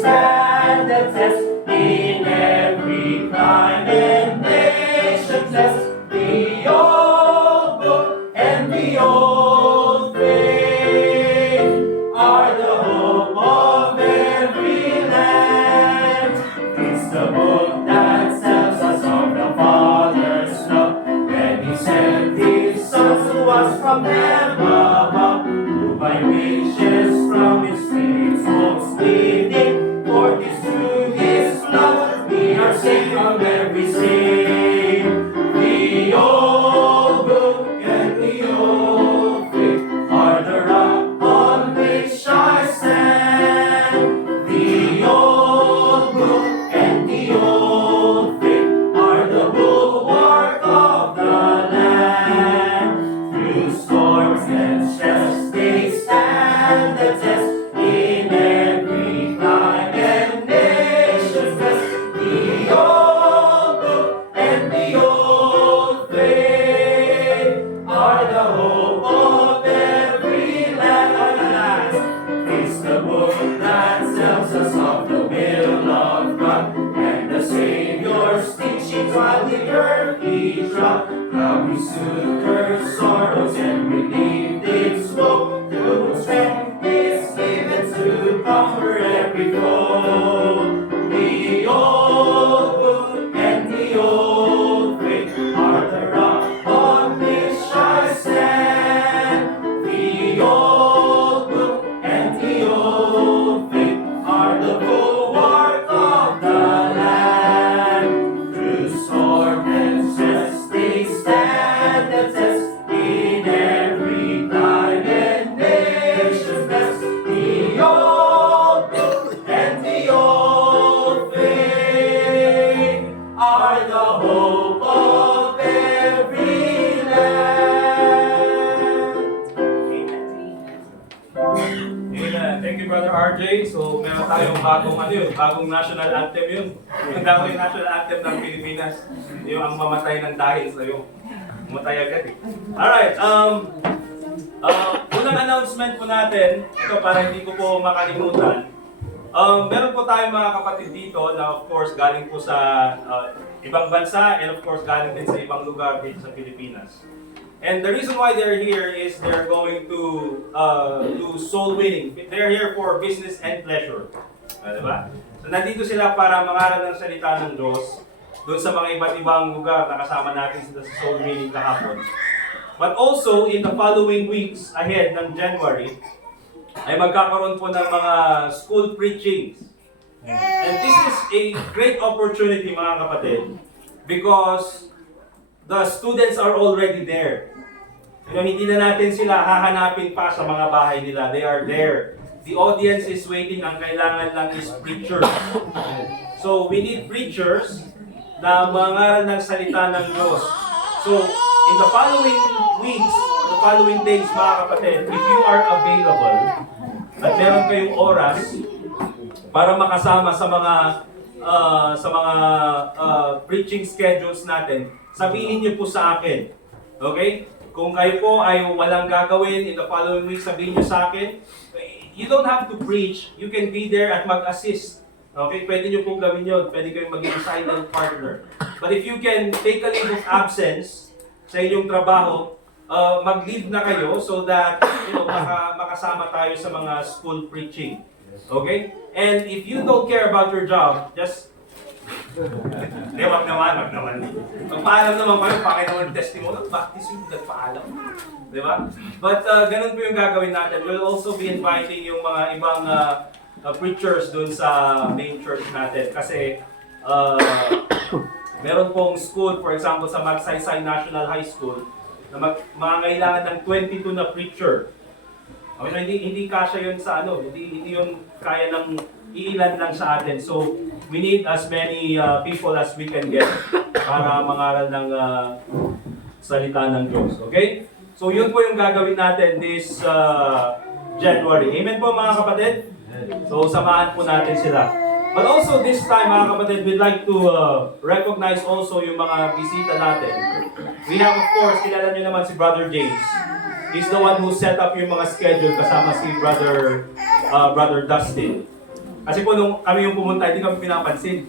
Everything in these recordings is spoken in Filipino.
stand the test in every clime and nation test. The old book and the old faith are the hope of every land. It's the book that tells us of the Father's love, when He sent His Son to us from heaven above, who by riches from His Spirit's hopes within, for this through His love we are saved from every sin. The old book and the old faith are the rock on which I stand. The old book and the old faith are the bulwark of the land. Through storms and stress they stand the test in every clime and nation's best. The old book and the old faith are the hope of every land. It's the book that tells us of the will of God and the Savior's teachings while the earth He trod. How He soothed sorrows and relieved its woe. Through strength is given to comfort every foe. The old book and the old faith are the rock on which I stand. The old book and the old faith are the bulwark of the land. Through storm and stress they stand the test in every clime and nation's best. The old book and the old faith are the hope of every land. Amen. Thank you, Brother RJ. So, meron tayong bagong national anthem yun. Yung dapat yung national anthem ng Pilipinas. Yung ang mamatay ng dahil sa'yo. Mamatay agad eh. Alright, unang announcement po natin, ito para hindi ko po makalimutan. Meron po tayong mga kapatid dito na of course galing po sa ibang bansa and of course galing din sa ibang lugar dito sa Pilipinas. And the reason why they're here is they're going to do soul winning. They're here for business and pleasure. Diba? So nandito sila para mangaral ng salita ng Diyos doon sa mga iba't ibang lugar na kasama natin sila sa soul winning kahapon. But also in the following weeks ahead ng January, ay magkakaroon po ng mga school preachings. And this is a great opportunity mga kapatid because the students are already there. Hindi na natin sila hahanapin pa sa mga bahay nila. They are there. The audience is waiting. Ang kailangan lang is preachers. So we need preachers na mangaral ng salita ng Diyos. So in the following weeks, the following days mga kapatid, if you are available at meron kayong oras para makasama sa mga preaching schedules natin, sabihin niyo po sa akin. Okay? Kung kayo po ay walang gagawin in the following week, sabihin niyo sa akin. You don't have to preach. You can be there at mag-assist. Okay? Pwede niyo pong gawin yun. Pwede kayong maging silent partner. But if you can take a leave of absence sa inyong trabaho, mag-leave na kayo so that makasama tayo sa mga school preaching. Okay? And if you don't care about your job, just wag naman. Magpaalam naman kayo, Panginoon testimony, baptist yung nagpaalam. Diba? But ganun po yung gagawin natin. We'll also be inviting yung mga ibang preachers dun sa main church natin. Kasi meron pong school, for example, sa Magsaysay National High School, na mangangailangan ng 22 na preacher. Okay, hindi kasya yun sa hindi yun kaya ng iilan lang sa atin. So, we need as many people as we can get para mangaral ng salita ng Diyos. Okay? So, yun po yung gagawin natin this January. Amen po mga kapatid? So, samahan po natin sila. But also this time mga kapatid, we'd like to recognize also yung mga bisita natin. We have of course, kilala nyo naman si Brother James. He's the one who set up yung mga schedule kasama si Brother Dustin. Kasi po nung kami yung pumunta, hindi kami pinapansin.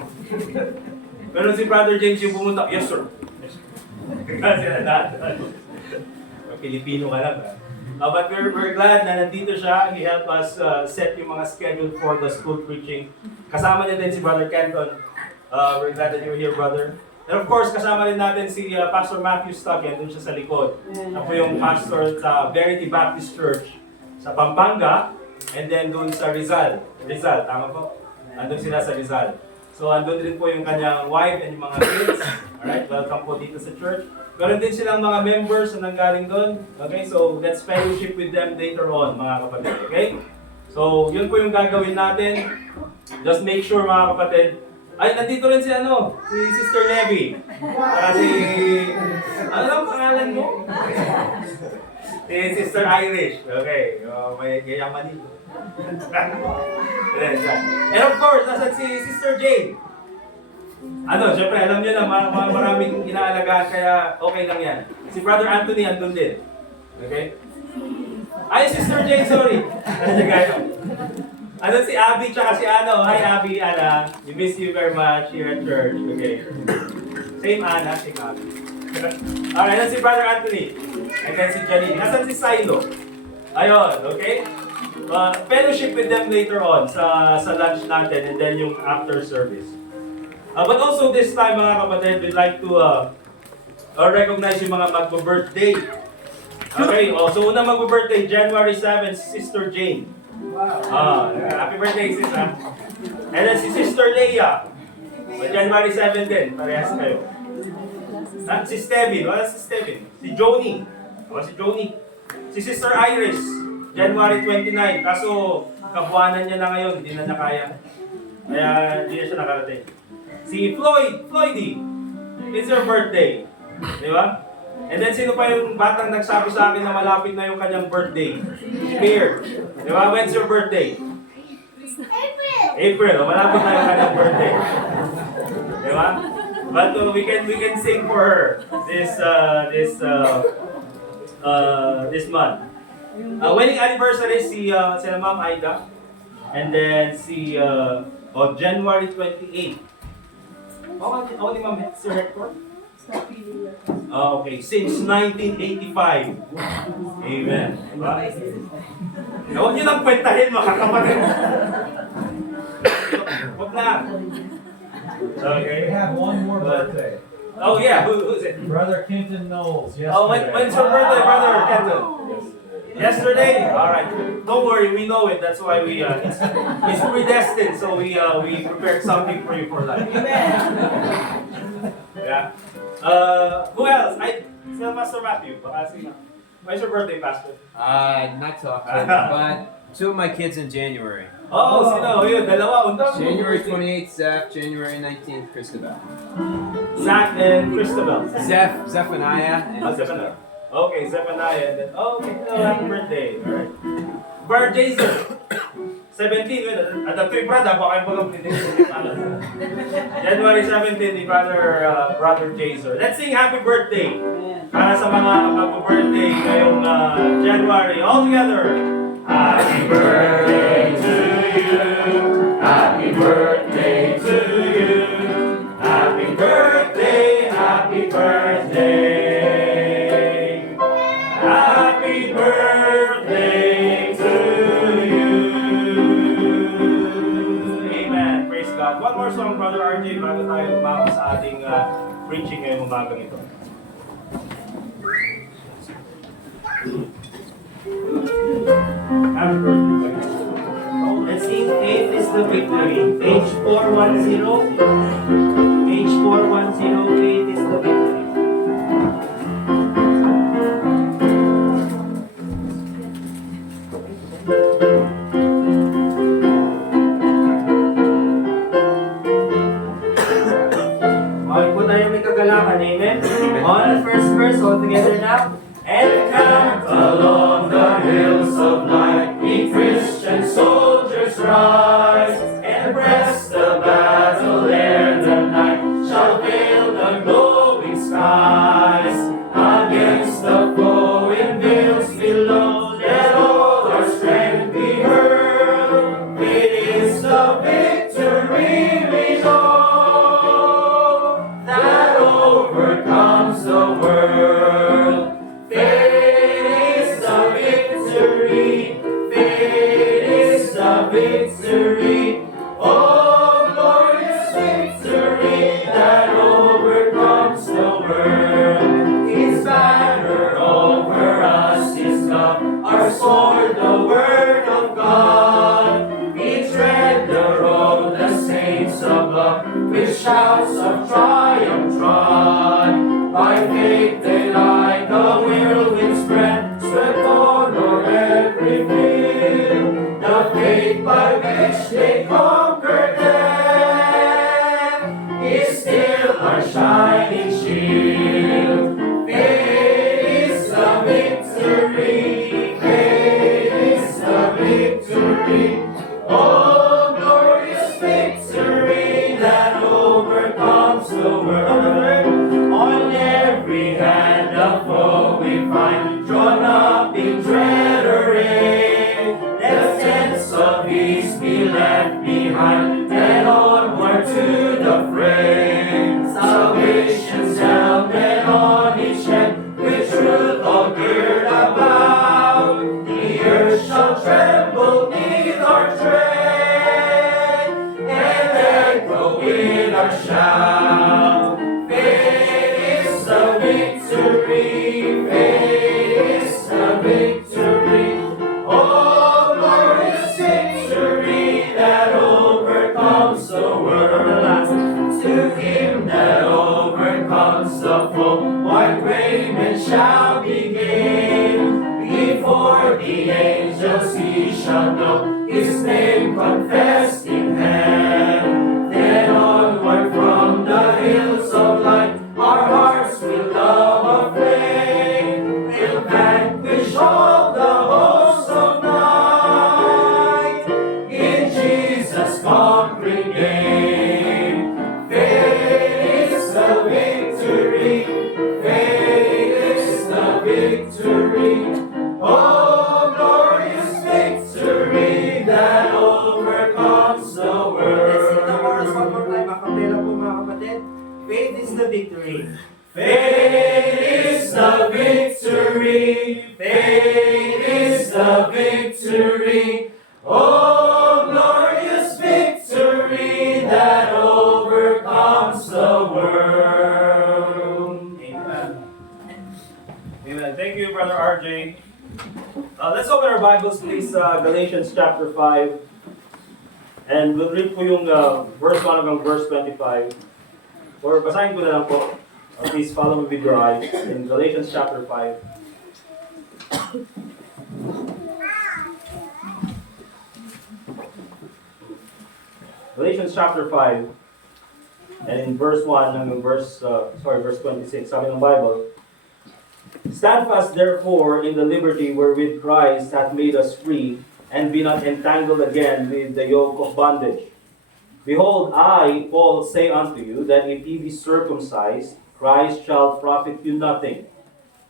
Pero nung si Brother James yung pumunta, yes sir. Kasi Pilipino ka lang. But we're glad na nandito siya. He helped us set yung mga schedule for the school preaching. Kasama niya din si Brother Kenton. We're glad that you're here, brother. And of course, kasama rin natin si Pastor Matthew Stockton, dun siya sa likod. Ako yung pastor sa Verity Baptist Church sa Pampanga, and then dun sa Rizal. Rizal, tama po? Andun sila sa Rizal. So, andun din po yung kanyang wife and yung mga kids. Alright, welcome po dito sa church. Meron din silang mga members na nanggaling doon. Okay, so let's fellowship with them later on, mga kapatid. Okay? So, yun po yung gagawin natin. Just make sure, mga kapatid. Ay, nandito rin si si Sister Nevi. Si, ano lang pangalan mo? Si Sister Irish. Okay, may yayaman dito. And of course, nasan si Sister Jane? Syempre, alam niyo na, maraming inaalagaan, kaya okay lang yan. Si Brother Anthony, andun din. Okay? Ay, Sister Jane, sorry. Si Abby, tsaka si Hi, Abby, Ana. We miss you very much here at church. Okay. Same Ana, same Abby. Alright, si Brother Anthony. And then si Janine. Nasaan si Silo? Ayun, okay? Fellowship with them later on sa lunch natin and then yung after service. But also this time, mga kapatid, we'd like to recognize yung mga magbo-birthday. Okay, so unang magbo-birthday, January 7, Sister Jane. Wow. Happy birthday, sis. And then si Sister Leia, January 7 din, parehas kayo. Si Stevin, wala si Stevin. Si Joni, si Joni. Si Sister Iris, January 29, kaso kabuanan niya na ngayon, hindi na niya kaya. Kaya hindi na siya nakarating. Si Floydie, it's her birthday. Di ba? And then sino pa yung batang nagsabi sa akin na malapit na yung kanyang birthday? Here. Di ba? When's your birthday? April. Malapit na yung kanyang birthday. Di ba? But we can sing for her this month. Wedding anniversary si Ma'am Aida. And then January 28. Ako ni Ma'am Sir Hector? Okay, since 1985. Amen. Diba? Huwag nyo nang kwentahin, mga kapatid. Huwag na. Okay. We have one more birthday. Oh yeah, who's it? Brother Kenton Knowles. Yesterday. Oh, when's your birthday, Brother Kenton? Yesterday? Alright. Don't worry, we know it. That's why it's predestined, so we prepared something for you for life. Yeah. Who else? Still Pastor Matthew. When's your birthday, Pastor? Not talking, but two of my kids in January. Oh, sino? Yun, dalawa. January 28th, Zeph. January 19th, Christabel. Zach and Christabel. Zephaniah. And Zephaniah. Okay, Zephaniah. And then, okay, happy birthday. Alright. Brother Jason. 17. At the three brother, baka yung mga January 17, ni Brother Jason. Let's sing happy birthday. Para sa mga mag-birthday ngayong January. All together. Happy birthday to you. Happy birthday to you. Happy birthday, happy birthday. Happy birthday to you. Amen. Praise God. One more song, Brother RJ, bago tayo lumako sa ating preaching ngayong umagang ito. Happy birthday. Let's sing Faith is the Victory. Page 410. Page 410, Faith is the Victory. Okay po tayo may kagalakan. Amen? On the first verse, all together now. And come along the hills of light, we Christian soldiers rise, and press the battle ere the night shall veil the glowing skies. Against the foe in vales below, let all our strength be hurled. It is the victory. Oh, glorious victory that overcomes the world. His banner over us is love, our sword, the word of God. We tread the road, the saints above, with shouts of triumph trod. By faith they like the whirlwind swept on o'er every field. The faith by which they conquered death is still our shining shield. Faith is the victory. Faith is the victory. Oh, glorious victory that overcomes the world. On every hand a foe we find, drawn up in dread array. Let tents of peace be left behind, and onward to the fray. Salvation's helmet on each head, with truth all girt about. The earth shall tremble neath our tread, and echo with our shout. Faith is the victory. Faith is the victory. Oh, glorious victory that overcomes the world. To him that overcomes the foe, white raiment shall be given. Before the angels he shall know, his name confessed in heaven. Then onward from the hills of light, our hearts will love aflame. We'll vanquish all the hosts of night in Jesus' conquering name. Faith is the victory. Faith is the victory. Oh, glorious victory that overcomes the Let's sing the chorus world. one more time. Acapella po mga kapatid. Faith is the victory. Faith is the victory. Faith is the victory. Oh, glorious victory that overcomes the world. Amen. Amen. Thank you, Brother RJ. Let's open our Bibles, please. Galatians chapter 5. And we'll read po yung verse 1 hanggang verse 25. Or basahin ko na lang po. Please follow me with your eyes in Galatians chapter 5. Galatians chapter 5. And in verse 1 hanggang verse 26, sabi ng Bible, Stand fast therefore in the liberty wherewith Christ hath made us free, and be not entangled again with the yoke of bondage. Behold, I, Paul, say unto you, that if ye be circumcised, Christ shall profit you nothing.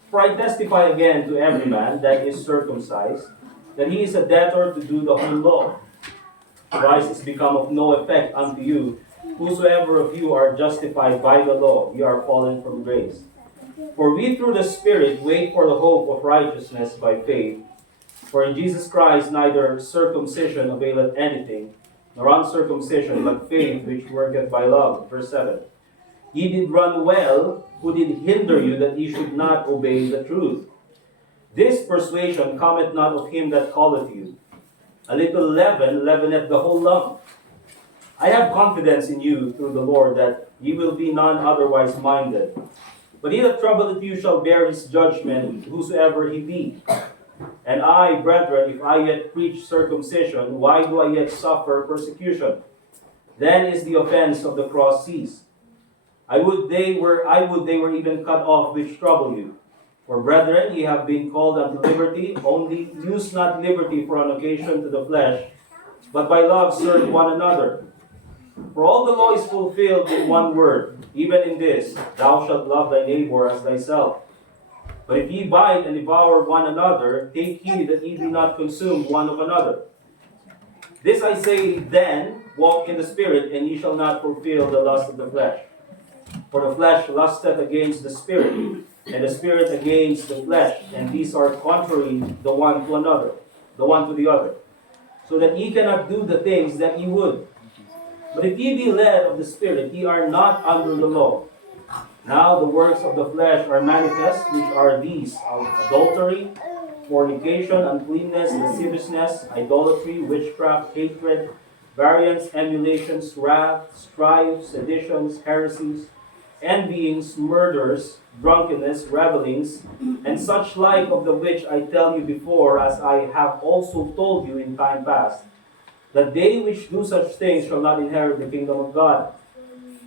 For I testify again to every man that is circumcised, that he is a debtor to do the whole law. Christ is become of no effect unto you. Whosoever of you are justified by the law, ye are fallen from grace. For we through the Spirit wait for the hope of righteousness by faith. For in Jesus Christ neither circumcision availeth anything, nor uncircumcision, but faith which worketh by love. Verse 7. Ye did run well, who did hinder you that ye should not obey the truth? This persuasion cometh not of him that calleth you. A little leaven leaveneth the whole lump. I have confidence in you through the Lord that ye will be none otherwise minded. But he that troubleth you shall bear his judgment, whosoever he be. And I, brethren, if I yet preach circumcision, why do I yet suffer persecution? Then is the offense of the cross ceased. I would they were even cut off which trouble you. For brethren, ye have been called unto liberty, only use not liberty for an occasion to the flesh, but by love serve one another. For all the law is fulfilled in one word, even in this, thou shalt love thy neighbor as thyself. But if ye bite and devour one another, take heed that ye be not consumed one of another. This I say then, walk in the Spirit, and ye shall not fulfill the lust of the flesh. For the flesh lusteth against the Spirit, and the Spirit against the flesh, and these are contrary the one to the other, so that ye cannot do the things that ye would. But if ye be led of the Spirit, ye are not under the law. Now the works of the flesh are manifest, which are these: adultery, fornication, uncleanness, lasciviousness, idolatry, witchcraft, hatred, variance, emulations, wrath, strife, seditions, heresies, envyings, murders, drunkenness, revelings, and such like of the which I tell you before, as I have also told you in time past, that they which do such things shall not inherit the kingdom of God.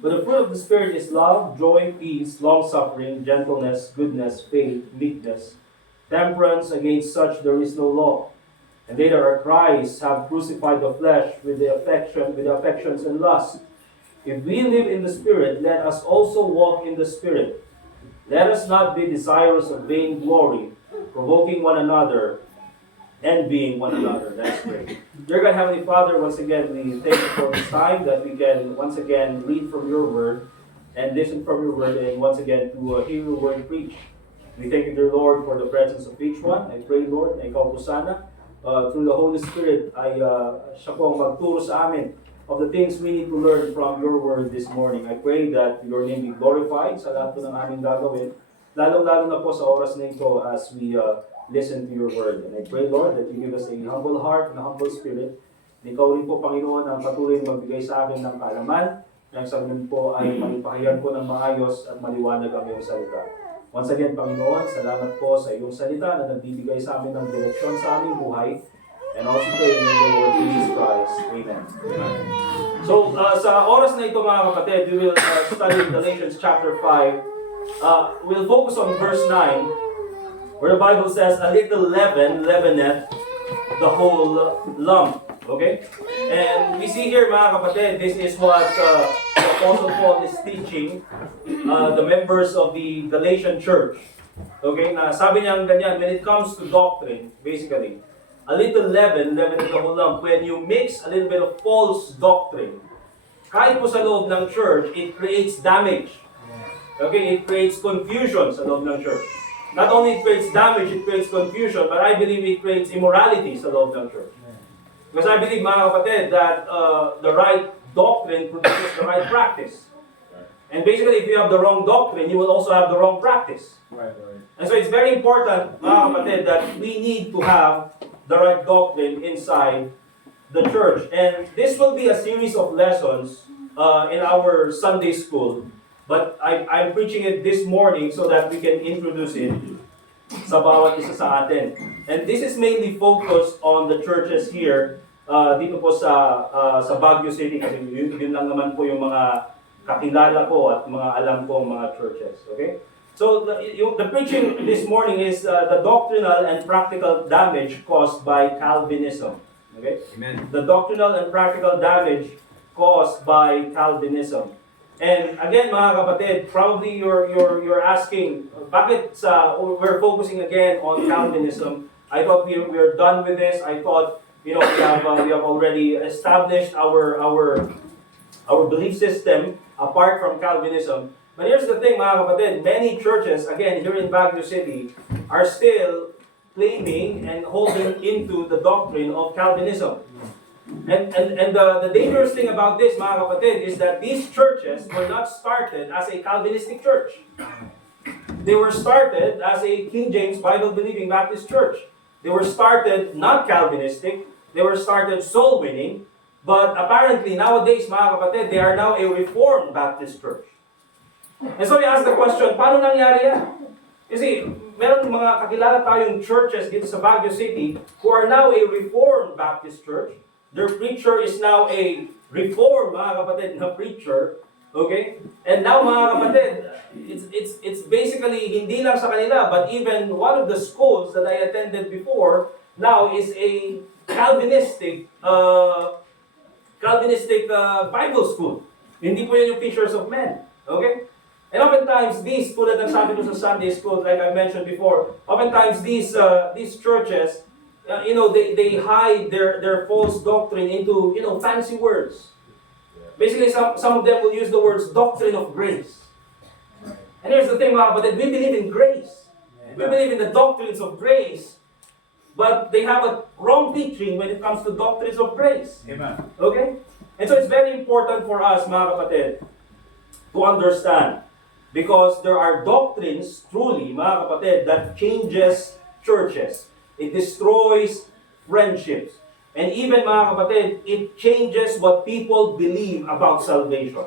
But the fruit of the Spirit is love, joy, peace, long-suffering, gentleness, goodness, faith, meekness, temperance. Against such there is no law. And they that are Christ have crucified the flesh with the affections and lusts. If we live in the Spirit, let us also walk in the Spirit. Let us not be desirous of vain glory, provoking one another, envying one another. Let's pray. Dear God, Heavenly Father, once again, we thank you for this time that we can once again read from your word and listen from your word, and once again to hear your word preached. We thank you, dear Lord, for the presence of each one. I pray, Lord, na ikaw po sana, through the Holy Spirit, ay siya po ang magturo sa amin of the things we need to learn from your word this morning. I pray that your name be glorified sa lahat po ng aming gagawin, lalong-lalo na po sa oras na ito as we listen to your word. And I pray, Lord, that you give us a humble heart and a humble spirit. And ikaw rin po, Panginoon, ang patuloy na magbigay sa akin ng kaalaman, nang sa amin po ay malipahayan po ng maayos at maliwanag ang iyong salita. Once again, Panginoon, salamat po sa iyong salita na nagbibigay sa amin ng direksyon sa aming buhay. And also pray in the Lord Jesus Christ. Amen. So, sa oras na ito, mga kapatid, we will study Galatians chapter 5. We'll focus on verse 9, where the Bible says, a little leaven leaveneth the whole lump. Okay? And we see here, mga kapatid, this is what the Apostle Paul is teaching the members of the Galatian church. Okay? Na sabi niya ganyan, when it comes to doctrine, basically, a little leaven leaveneth the whole lump. When you mix a little bit of false doctrine, kahit po sa loob ng church, it creates damage. Okay? It creates confusion sa loob ng church. Not only it creates damage, it creates confusion, but I believe it creates immorality sa loob ng church. Because I believe, mga kapatid, that the right doctrine produces the right practice. And basically, if you have the wrong doctrine, you will also have the wrong practice. Right. And so it's very important, mga kapatid, that we need to have the right doctrine inside the church. And this will be a series of lessons in our Sunday school. But I'm preaching it this morning so that we can introduce it sa bawat isa sa atin. And this is mainly focused on the churches here dito po sa Baguio City, kasi yun lang naman po yung mga kakilala ko at mga alam ko mga churches. Okay? So the preaching this morning is the doctrinal and practical damage caused by Calvinism. Okay? Amen. The doctrinal and practical damage caused by Calvinism. And again, mga kapatid, probably you're asking, bakit we're focusing again on Calvinism? I thought we're done with this. I thought, we have already established our belief system apart from Calvinism. But here's the thing, mga kapatid, many churches, again, here in Baguio City, are still claiming and holding into the doctrine of Calvinism. And the dangerous thing about this, mga kapatid, is that these churches were not started as a Calvinistic church. They were started as a King James Bible-believing Baptist church. They were started not Calvinistic. They were started soul-winning. But apparently, nowadays, mga kapatid, they are now a Reformed Baptist church. And so we ask the question, paano nangyari yan? Kasi, meron mga kakilala tayong churches dito sa Baguio City who are now a Reformed Baptist church. Their preacher is now a Reformed, mga kapatid, na preacher. Okay? And now, mga kapatid, it's basically hindi lang sa kanila, but even one of the schools that I attended before now is a Calvinistic Bible school. Hindi po yan yung Fishers of Men. Okay? And oftentimes, these, tulad ng sabi ko sa Sunday school, like I mentioned before, oftentimes these churches, they hide their false doctrine into, fancy words. Basically, some of them will use the words doctrine of grace. And here's the thing, mga kapatid, we believe in grace. We believe in the doctrines of grace. but they have a wrong teaching when it comes to doctrines of grace. Amen. Okay? And so it's very important for us, mga kapatid, to understand. Because there are doctrines, truly, mga kapatid, that changes churches. It destroys friendships. And even, mga kapatid, it changes what people believe about salvation.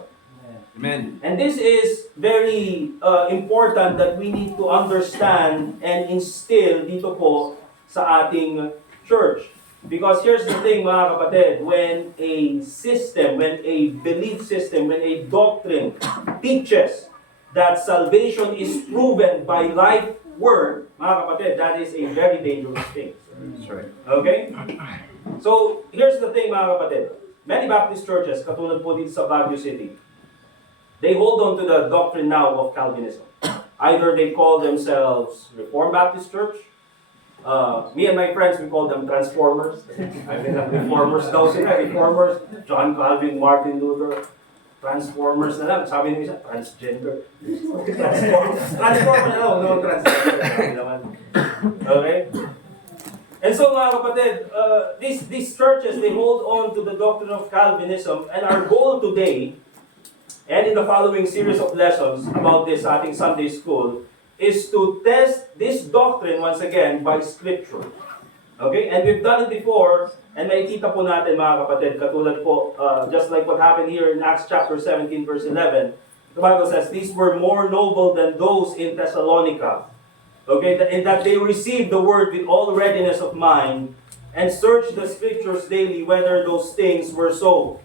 Amen. And this is very important that we need to understand and instill dito po sa ating church. Because here's the thing, mga kapatid, when a system, when a belief system, when a doctrine teaches that salvation is proven by life word, mga kapatid, that is a very dangerous thing. That's right. Okay? So, here's the thing, mga kapatid. Many Baptist churches, katulad po dito sa Baguio City, they hold on to the doctrine now of Calvinism. Either they call themselves Reformed Baptist Church. Me and my friends, we call them Transformers. I mean, Reformers daw sila, Reformers. John Calvin, Martin Luther. Transformers na lang. Sabi nila isa, transgender. Transformer na lang, no transgender. Okay? And so mga kapatid, these churches, they hold on to the doctrine of Calvinism, and our goal today, and in the following series of lessons about this ating Sunday school, is to test this doctrine once again by Scripture. Okay? And we've done it before, and makikita po natin mga kapatid, katulad po, just like what happened here in Acts chapter 17 verse 11, the Bible says, these were more noble than those in Thessalonica. Okay? In that they received the word with all readiness of mind, and searched the Scriptures daily whether those things were so.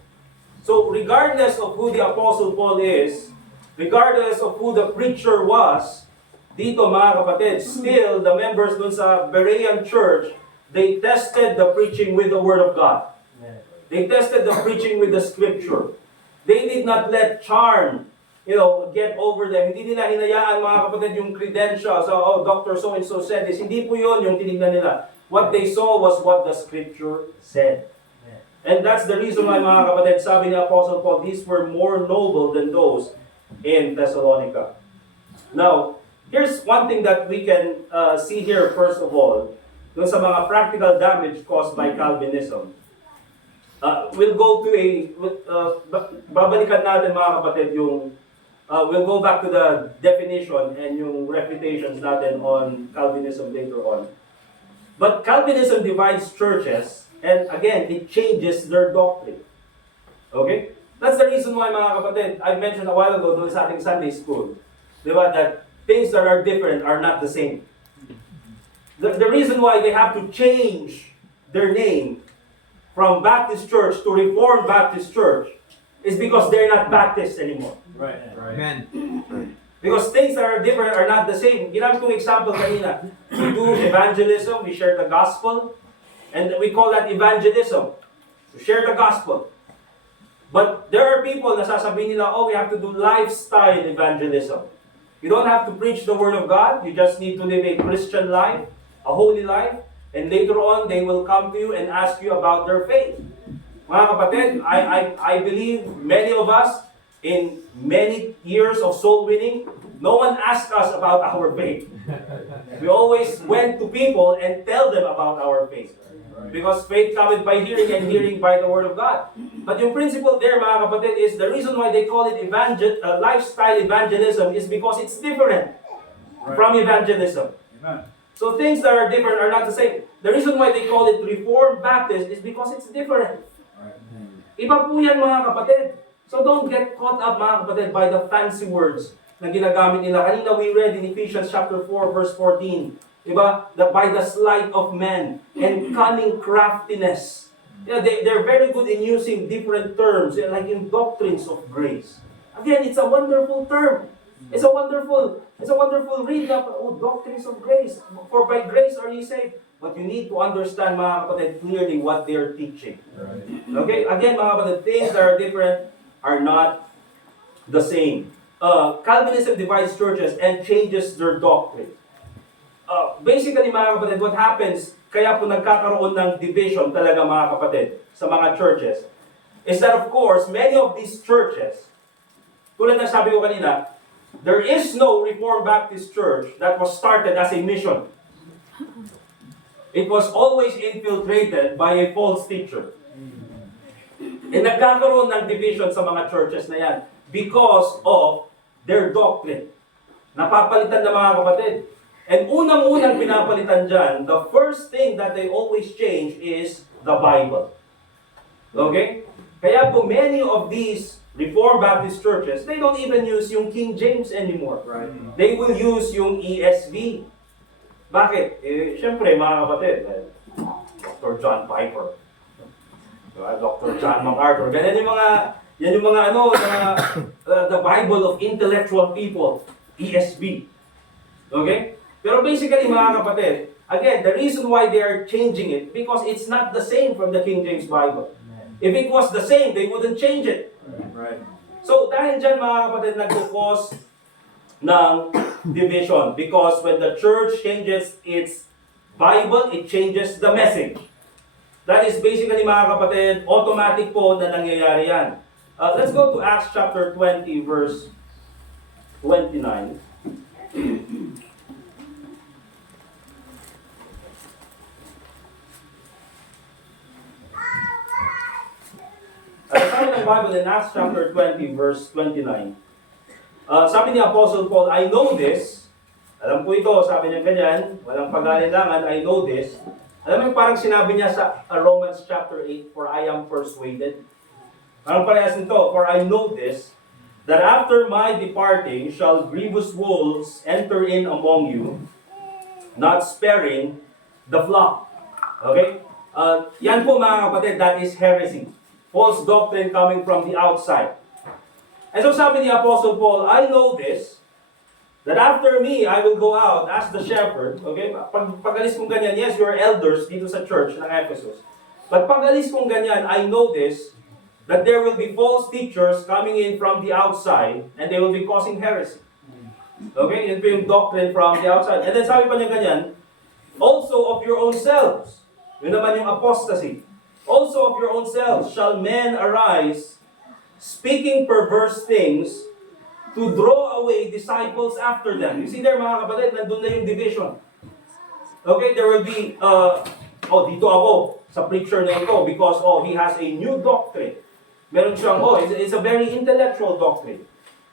So regardless of who the Apostle Paul is, regardless of who the preacher was, dito mga kapatid, still the members dun sa Berean church, they tested the preaching with the Word of God. They tested the preaching with the Scripture. They did not let charm, get over them. Hindi nila hinayaan mga kapatid yung credentials. Oh, Dr. So-and-so said this. Hindi po yun yung tinignan nila. What they saw was what the Scripture said. And that's the reason why mga kapatid, sabi ni Apostle Paul, these were more noble than those in Thessalonica. Now, here's one thing that we can see here first of all, dun sa mga practical damage caused by Calvinism. We'll go to babalikan natin mga kapatid yung, we'll go back to the definition and yung refutations natin on Calvinism later on. But Calvinism divides churches, and again, it changes their doctrine. Okay? That's the reason why mga kapatid, I mentioned a while ago doon sa ating Sunday school, di ba, that things that are different are not the same. The reason why they have to change their name from Baptist Church to Reformed Baptist Church is because they're not Baptists anymore. Right. Amen. Because things that are different are not the same. Ginamit kong example kanina. We do evangelism, we share the gospel, and we call that evangelism. We share the gospel. But there are people na sasabihin nila, oh, we have to do lifestyle evangelism. You don't have to preach the Word of God. You just need to live a Christian life, a holy life, and later on, they will come to you and ask you about their faith. Mga kapatid, I believe many of us, in many years of soul winning, no one asked us about our faith. We always went to people and tell them about our faith. Because faith cometh by hearing, and hearing by the Word of God. But yung principle there, mga kapatid, is the reason why they call it lifestyle evangelism is because it's different from evangelism. Amen. So things that are different are not the same. The reason why they call it Reformed Baptist is because it's different. Iba po yan, mga kapatid. So don't get caught up, mga kapatid, by the fancy words na ginagamit nila. Kanina we read in Ephesians chapter 4, verse 14. Diba? That by the sleight of men and cunning craftiness. They're very good in using different terms, like in doctrines of grace. Again, it's a wonderful term. It's a wonderful read of doctrines of grace. For by grace are you saved. But you need to understand, mga kapatid, clearly what they're teaching. Okay? Again, mga kapatid, things that are different are not the same. Calvinism divides churches and changes their doctrine. Basically, mga kapatid, what happens, kaya po nagkakaroon ng division talaga, mga kapatid, sa mga churches, is that of course, many of these churches, tulad na sabi ko kanina, there is no Reformed Baptist Church that was started as a mission. it was always infiltrated by a false teacher. Nagkakaroon ng division sa mga churches na yan because of their doctrine. Napapalitan ng mga kapatid. And unang-unang pinapalitan dyan, the first thing that they always change is the Bible. Okay? Kaya po many of these Reformed Baptist churches, they don't even use yung King James anymore. Right. They will use yung ESV. Bakit? Siyempre, mga kapatid, Dr. John Piper, Dr. John MacArthur, yan yung mga the Bible of intellectual people, ESV. Okay? Pero basically, mga kapatid, again, the reason why they are changing it, because it's not the same from the King James Bible. If it was the same, they wouldn't change it. Right. So, dahil dyan, mga kapatid, nagkukos ng division. Because when the church changes its Bible, it changes the message. That is basically, mga kapatid, automatic po na nangyayari yan. Let's go to Acts chapter 20, verse 29. Sabi ng Bible in Acts chapter 20, verse 29. Sabi ni Apostle Paul, I know this. Alam ko ito, sabi niya ganyan, walang pag-alinlangan, I know this. Alam mo, parang sinabi niya sa Romans chapter 8, for I am persuaded. Parang parehas nito, for I know this, that after my departing shall grievous wolves enter in among you, not sparing the flock. Okay? Yan po mga kapatid, that is heresy. False doctrine coming from the outside. And so sabi ni Apostle Paul, I know this, that after me, I will go out as the shepherd. Okay? Pag-alis kong ganyan, yes, you are elders dito sa church ng Ephesus. But pag-alis kong ganyan, I know this, that there will be false teachers coming in from the outside, and they will be causing heresy. Okay? Yun po yung doctrine from the outside. And then sabi pa niya ganyan, also of your own selves. Yun naman yung apostasy. Also of your own selves shall men arise, speaking perverse things, to draw away disciples after them. You see there, mga kapatid, nandun na yung division. Okay, there will be, dito ako, sa preacher na ito, because, he has a new doctrine. Meron siyang, it's a very intellectual doctrine.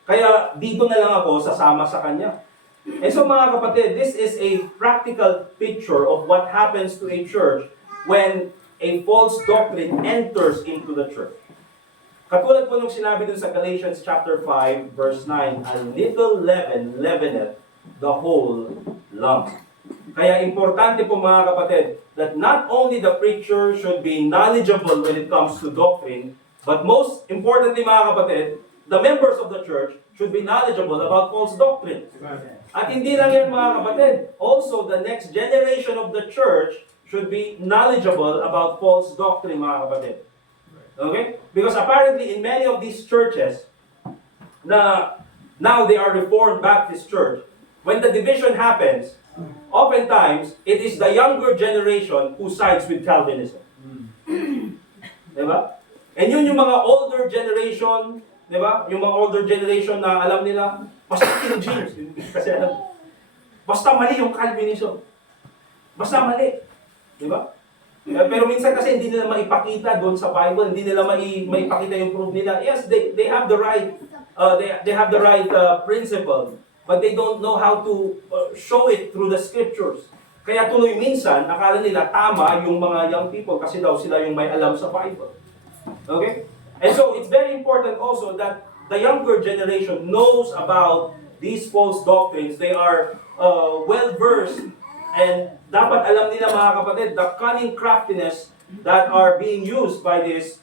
Kaya, dito na lang ako, sasama sa kanya. And so, mga kapatid, this is a practical picture of what happens to a church when a false doctrine enters into the church. Katulad po nung sinabi dun sa Galatians chapter 5, verse 9, a little leaven leaveneth the whole lump. Kaya importante po mga kapatid, that not only the preacher should be knowledgeable when it comes to doctrine, but most importantly mga kapatid, the members of the church should be knowledgeable about false doctrine. At hindi lang yan mga kapatid, also the next generation of the church should be knowledgeable about false doctrine, mga kapatid. Okay? Because apparently in many of these churches, na now they are Reformed Baptist Church, when the division happens, oftentimes, it is the younger generation who sides with Calvinism. Diba? And yun yung mga older generation, diba? Yung mga older generation na alam nila, basta King James. Kasi alam, basta mali yung Calvinism. Basta mali. Diba? Pero minsan kasi hindi nila maipakita doon sa Bible, hindi nila maipakita yung proof nila. Yes, they have the right, they have the right principle, but they don't know how to show it through the scriptures. Kaya tuloy minsan, akala nila tama yung mga young people kasi daw sila yung may alam sa Bible. Okay? And so, it's very important also that the younger generation knows about these false doctrines. They are well-versed and dapat alam nila mga kapatid, the cunning craftiness that are being used by these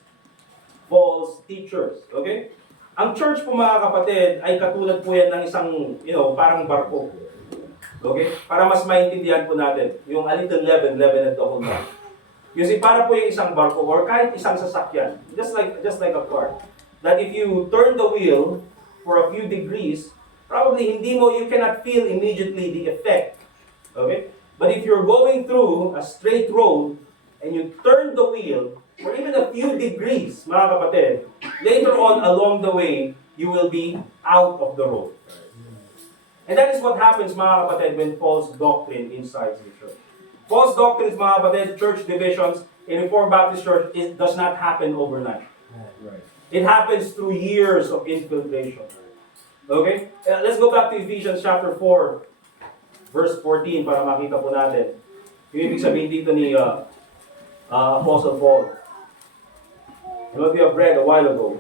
false teachers. Okay? Ang church po mga kapatid ay katulad po yan ng isang, parang barko. Okay? Para mas maintindihan po natin, yung a little leaven at the whole lump. Kasi para po yung isang barko or kahit isang sasakyan, just like a car, that if you turn the wheel for a few degrees, probably you cannot feel immediately the effect. Okay? But if you're going through a straight road and you turn the wheel for even a few degrees, mga kapatid, later on along the way, you will be out of the road. And that is what happens, mga kapatid, when false doctrine incites the church. False doctrines, mga kapatid, church divisions, in Reformed Baptist Church, it does not happen overnight. Right. It happens through years of infiltration. Okay? Let's go back to Ephesians chapter 4, verse 14, para makita po natin. Yung ibig sabihin dito ni Apostle Paul. And what we have read a while ago.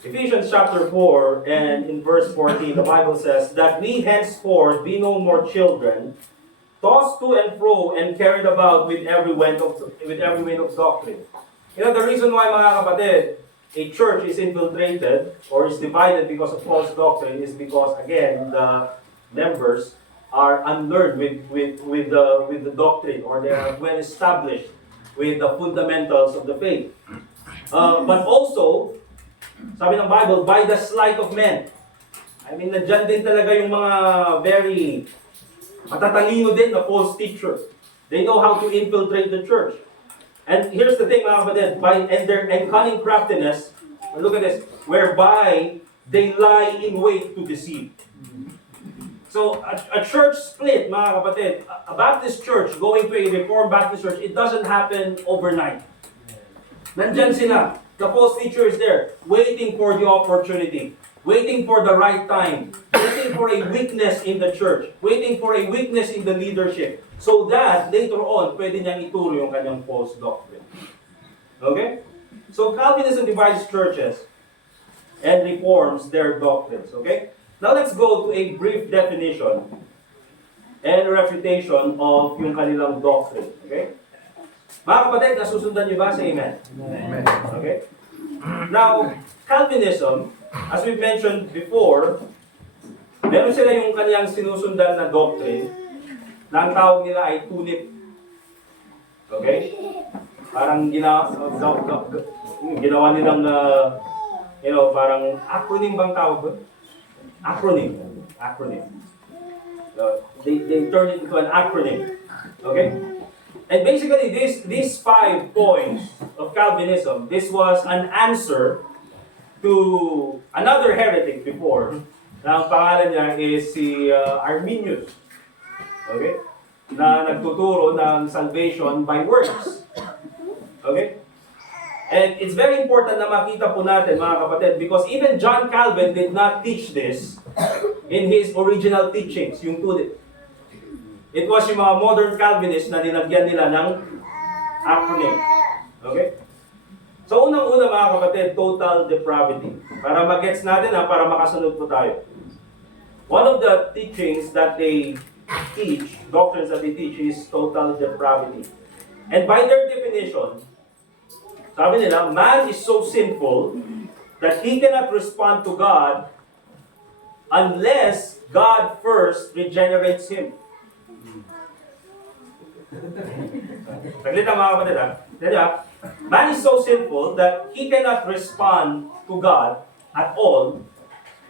Ephesians chapter 4 and in verse 14, the Bible says, that we henceforth be no more children, tossed to and fro and carried about with every wind of doctrine. You know, the reason why, mga kapatid, a church is infiltrated or is divided because of false doctrine is because, again, the members are unlearned with the doctrine, or they are well established with the fundamentals of the faith. But also, sabi ng Bible, by the sleight of men. I mean, nandyan din talaga yung mga very matatalino din na false teachers. They know how to infiltrate the church. And here's the thing, mga kapatid, and cunning craftiness, look at this, whereby they lie in wait to deceive. So, a church split, mga kapatid, a Baptist church going to a Reformed Baptist church, it doesn't happen overnight. Nandyan sila. The false teacher is there, waiting for the opportunity, waiting for the right time, waiting for a weakness in the church, waiting for a weakness in the leadership, so that later on, pwede niyang ituro yung kanyang false doctrine. Okay? So Calvinism divides churches and reforms their doctrines. Okay? Now let's go to a brief definition and refutation of yung kanilang doctrine. Okay? Mga kapatid, nasusundan niyo ba sa amen? Amen. Okay? Now, Calvinism, as we mentioned before, meron sila yung kaniyang sinusundan na doctrine na ang tawag nila ay tulip. Okay? Parang ginawa nilang, parang acronym bang tawag ba? Acronym. They turn it into an acronym. Okay? And basically, these 5 points of Calvinism, this was an answer to another heretic before, na ang pangalan niya is si Arminius. Okay? Na nagtuturo ng salvation by works. Okay? And it's very important na makita po natin, mga kapatid, because even John Calvin did not teach this in his original teachings, yung tulip. It was yung mga modern Calvinists na dinagyan nila ng acronym. Okay? So, unang-una, mga kapatid, total depravity. Para mag-gets natin, para makasunod po tayo. One of the teachings that they teach, doctrines that they teach, is total depravity. And by their definition, sabi nila, man is so sinful that he cannot respond to God unless God first regenerates him. Saglit lang, mga kapatid, man is so sinful that he cannot respond to God at all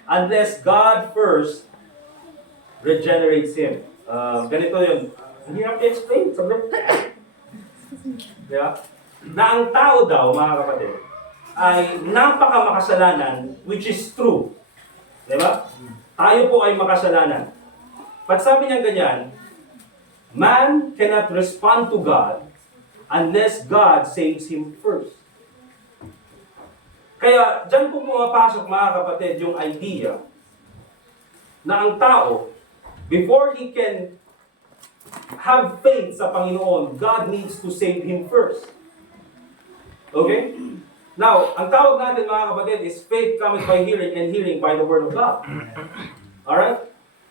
unless God first regenerates him. Ganito yun. Hindi natin explain. Diba? Na ang tao daw, mga kapatid, ay napaka-makasalanan, which is true. Diba? Tayo po ay makasalanan. But sabi niya ganyan, man cannot respond to God unless God saves him first. Kaya, dyan po pumapasok, mga kapatid, yung idea na ang tao, before he can have faith sa Panginoon, God needs to save him first. Okay? Now, ang tawag natin, mga kapatid, is faith cometh by hearing, and hearing by the word of God. Alright?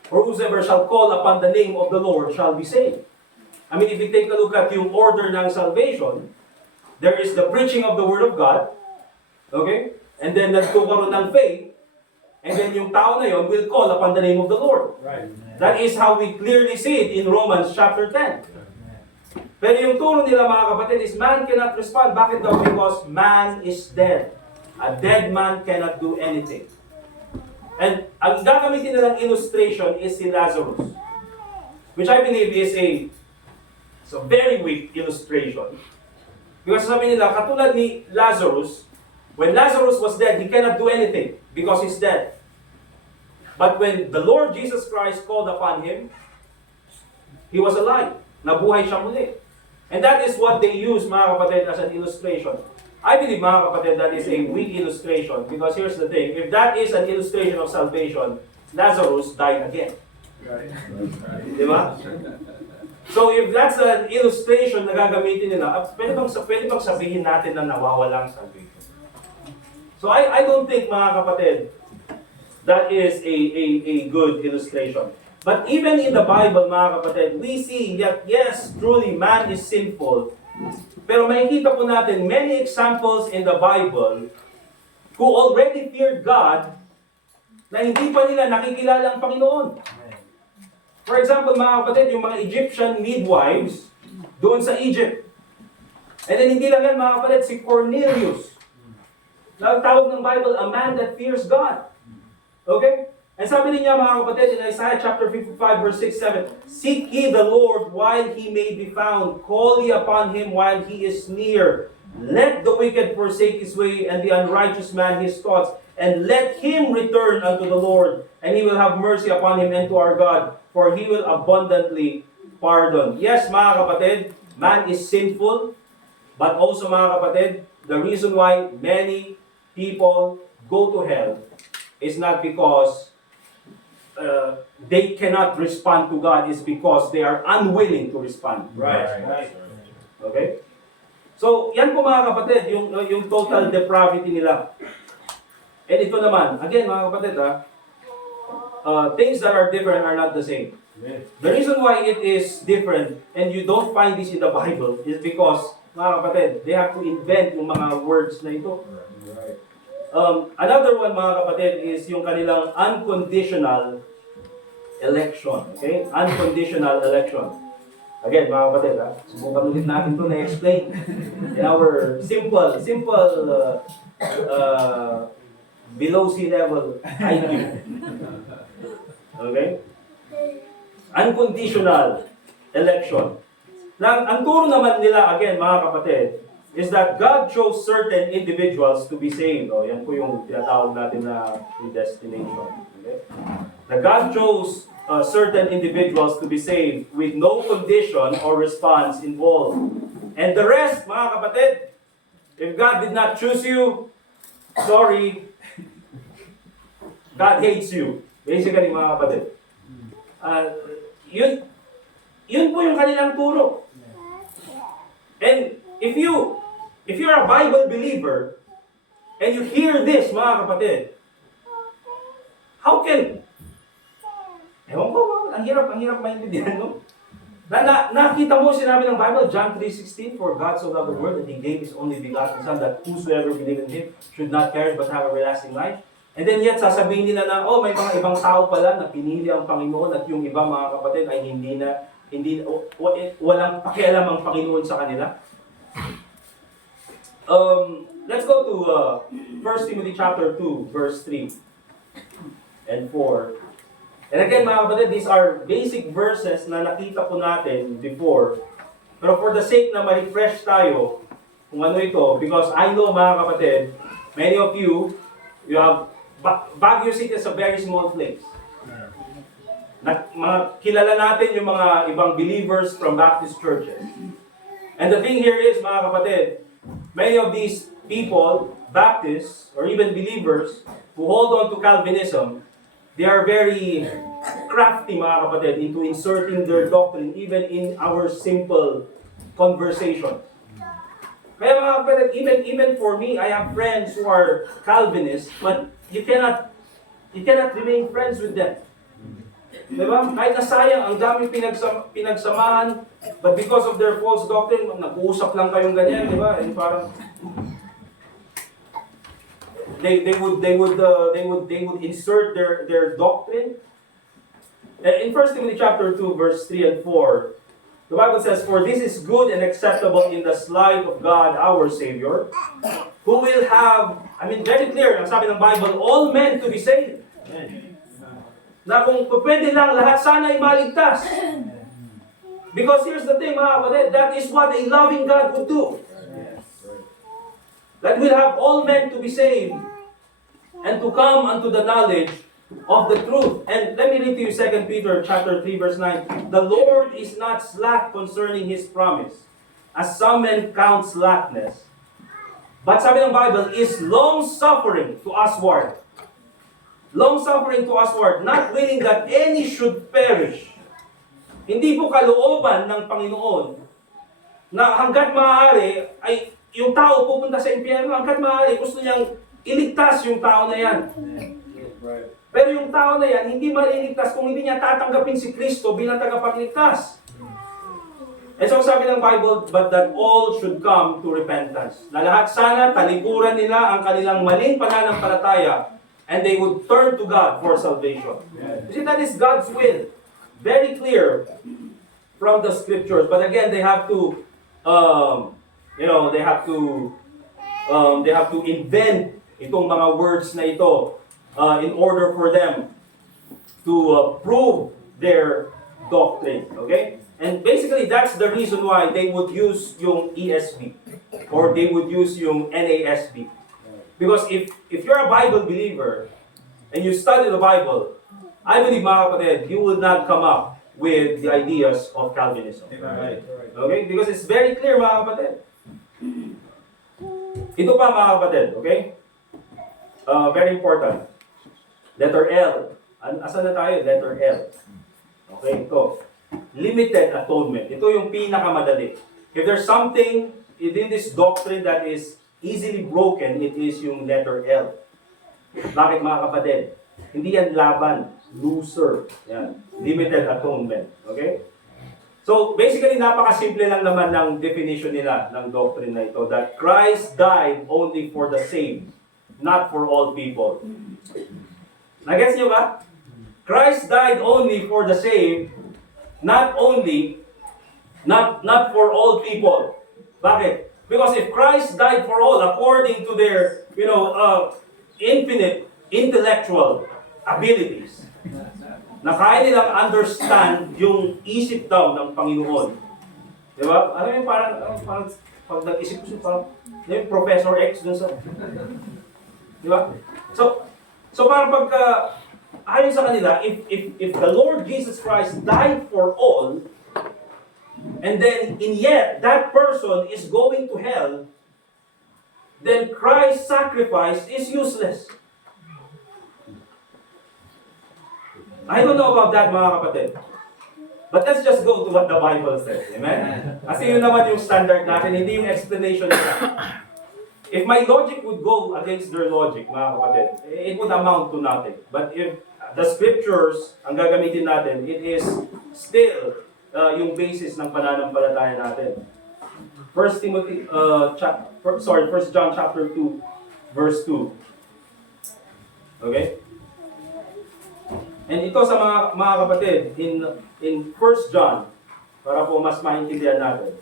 For whosoever shall call upon the name of the Lord shall be saved. I mean, if you take a look at yung order ng salvation, there is the preaching of the Word of God, okay? And then nagtukaroon ng faith, and then yung tao na yon will call upon the name of the Lord. Right. That is how we clearly see it in Romans chapter 10. Pero yung turo nila, mga kapatid, is man cannot respond. Bakit daw? Because man is dead. A dead man cannot do anything. And ang gagamitin nilang illustration is si Lazarus, which I believe is a very weak illustration. Because sabi nila, katulad ni Lazarus, when Lazarus was dead, he cannot do anything because he's dead. But when the Lord Jesus Christ called upon him, he was alive. Nabuhay siya muli. And that is what they use, mga kapatid, as an illustration. I believe, mga kapatid, that is a weak illustration because here's the thing. If that is an illustration of salvation, Lazarus died again. Di ba? So if that's an illustration na gagamitin nila, pwede bang sabihin natin na nawawala ang salvation? So I don't think, mga kapatid, that is a good illustration. But even in the Bible, mga kapatid, we see that yes, truly man is sinful. Pero makikita po natin many examples in the Bible who already feared God na hindi pa nila nakikilala ang Panginoon. For example, mga kapatid, yung mga Egyptian midwives doon sa Egypt. And then hindi lang yan, mga kapatid, si Cornelius. Tawag ng Bible, a man that fears God. Okay? And sabi niya, mga kapatid, in Isaiah chapter 55, verse 6, 7, seek ye the Lord while he may be found. Call ye upon him while he is near. Let the wicked forsake his way, and the unrighteous man his thoughts. And let him return unto the Lord, and he will have mercy upon him and to our God, for he will abundantly pardon. Yes, mga kapatid, man is sinful, but also, mga kapatid, the reason why many people go to hell is not because they cannot respond to God, is because they are unwilling to respond. Right. Okay? So, yan po, mga kapatid, yung total depravity nila. And ito naman, again, mga kapatid, things that are different are not the same. The reason why it is different, and you don't find this in the Bible, is because, mga kapatid, they have to invent yung mga words na ito. Another one, mga kapatid, is yung kanilang unconditional election. Okay? Unconditional election. Again, mga kapatid, subukan ulit natin ito na-explain in our simple, below sea level IQ. Okay? Unconditional election. Ang turo naman nila, again, mga kapatid, is that God chose certain individuals to be saved. O, yan po yung tinatawag natin na predestination. Okay? That God chose certain individuals to be saved with no condition or response involved. And the rest, mga kapatid, if God did not choose you, sorry, God hates you. Basically, mga kapatid. Yun po yung kanilang turo. And if you're a Bible believer, and you hear this, mga kapatid, how can, ewan ko, ang hirap maintindihan, no? Nakita mo sinabi ng Bible, John 3:16, for God so loved the world that He gave His only begotten Son, that whosoever believes in Him should not perish but have everlasting life. And then yet, sasabihin nila na, may mga ibang tao pala na pinili ang Panginoon at yung ibang mga kapatid ay walang pakialam ang Panginoon sa kanila. Let's go to 1 Timothy chapter 2, verse 3 and 4. And again, mga kapatid, these are basic verses na nakita po natin before. Pero for the sake na ma-refresh tayo kung ano ito, because I know, mga kapatid, many of you have Baguio City is a very small place. Kilala natin yung mga ibang believers from Baptist churches. And the thing here is, mga kapatid, many of these people, Baptists, or even believers, who hold on to Calvinism, they are very crafty, mga kapatid, into inserting their doctrine even in our simple conversation. Kaya mga kapatid, even for me, I have friends who are Calvinists, but you cannot remain friends with them. Diba? Kahit na sayang, ang daming pinagsamahan, but because of their false doctrine, nag-uusap lang kayong ganyan, diba? And parang they would insert their doctrine. In 1 Timothy chapter 2, verse 3 and 4, the Bible says, for this is good and acceptable in the sight of God our Savior, who will have, very clear, ang sabi ng Bible, all men to be saved. Na kung pwede lang, lahat sana ay maligtas. Because here's the thing, mga kapatid, that is what a loving God would do. That will have all men to be saved and to come unto the knowledge of the truth. And let me read to you 2 Peter chapter 3, verse 9. The Lord is not slack concerning His promise, as some men count slackness. But sabi ng Bible, is long-suffering to usward. Long-suffering to usward, not willing that any should perish. Hindi po kalooban ng Panginoon na hanggat maaari ay yung tao pupunta sa impyerno, hanggat maaari gusto niyang iligtas yung tao na yan. Pero yung tao na yan, hindi maliligtas kung hindi niya tatanggapin si Kristo bilang tagapagligtas. And so sabi ng Bible, but that all should come to repentance. Na lahat sana talikuran nila ang kanilang maling pananampalataya and they would turn to God for salvation. You see, that is God's will. Very clear from the scriptures. But again, they have to they have to invent itong mga words na ito in order for them to prove their doctrine. Okay? And basically, that's the reason why they would use yung ESV or they would use yung NASB. Because if you're a Bible believer and you study the Bible, I believe, mga kapatid, you will not come up with the ideas of Calvinism. Right. Okay? Because it's very clear, mga kapatid. Ito pa, mga kapatid, okay? Very important. Letter L. Asan na tayo? Letter L. Okay, ito. Limited atonement. Ito yung pinakamadali. If there's something within this doctrine that is easily broken, it is yung letter L. Bakit, mga kapatid? Hindi yan laban. Loser. Yan. Limited atonement. Okay? So, basically, napakasimple lang naman ng definition nila ng doctrine na ito, that Christ died only for the saved, not for all people. Nagets nyo ba? Christ died only for the saved, not for all people. Bakit? Because if Christ died for all according to their, infinite intellectual abilities, na kaya nilang understand yung isip daw ng Panginoon. Di ba? Alam mo parang pag nag-isip ko siya, parang yung Professor X dun sa... Di ba? So parang pagka, ayon sa kanila, if the Lord Jesus Christ died for all, and yet that person is going to hell, then Christ's sacrifice is useless. I don't know about that, mga kapatid. But let's just go to what the Bible says. Amen? Kasi yun naman yung standard natin, hindi yung explanation nila. If my logic would go against their logic, mga kapatid, it would amount to nothing. But if the scriptures ang gagamitin natin, it is still yung basis ng pananampalataya natin. 1 John chapter 2, verse 2. Okay? And ito sa mga kapatid, in 1 John, para po mas maintindihan natin.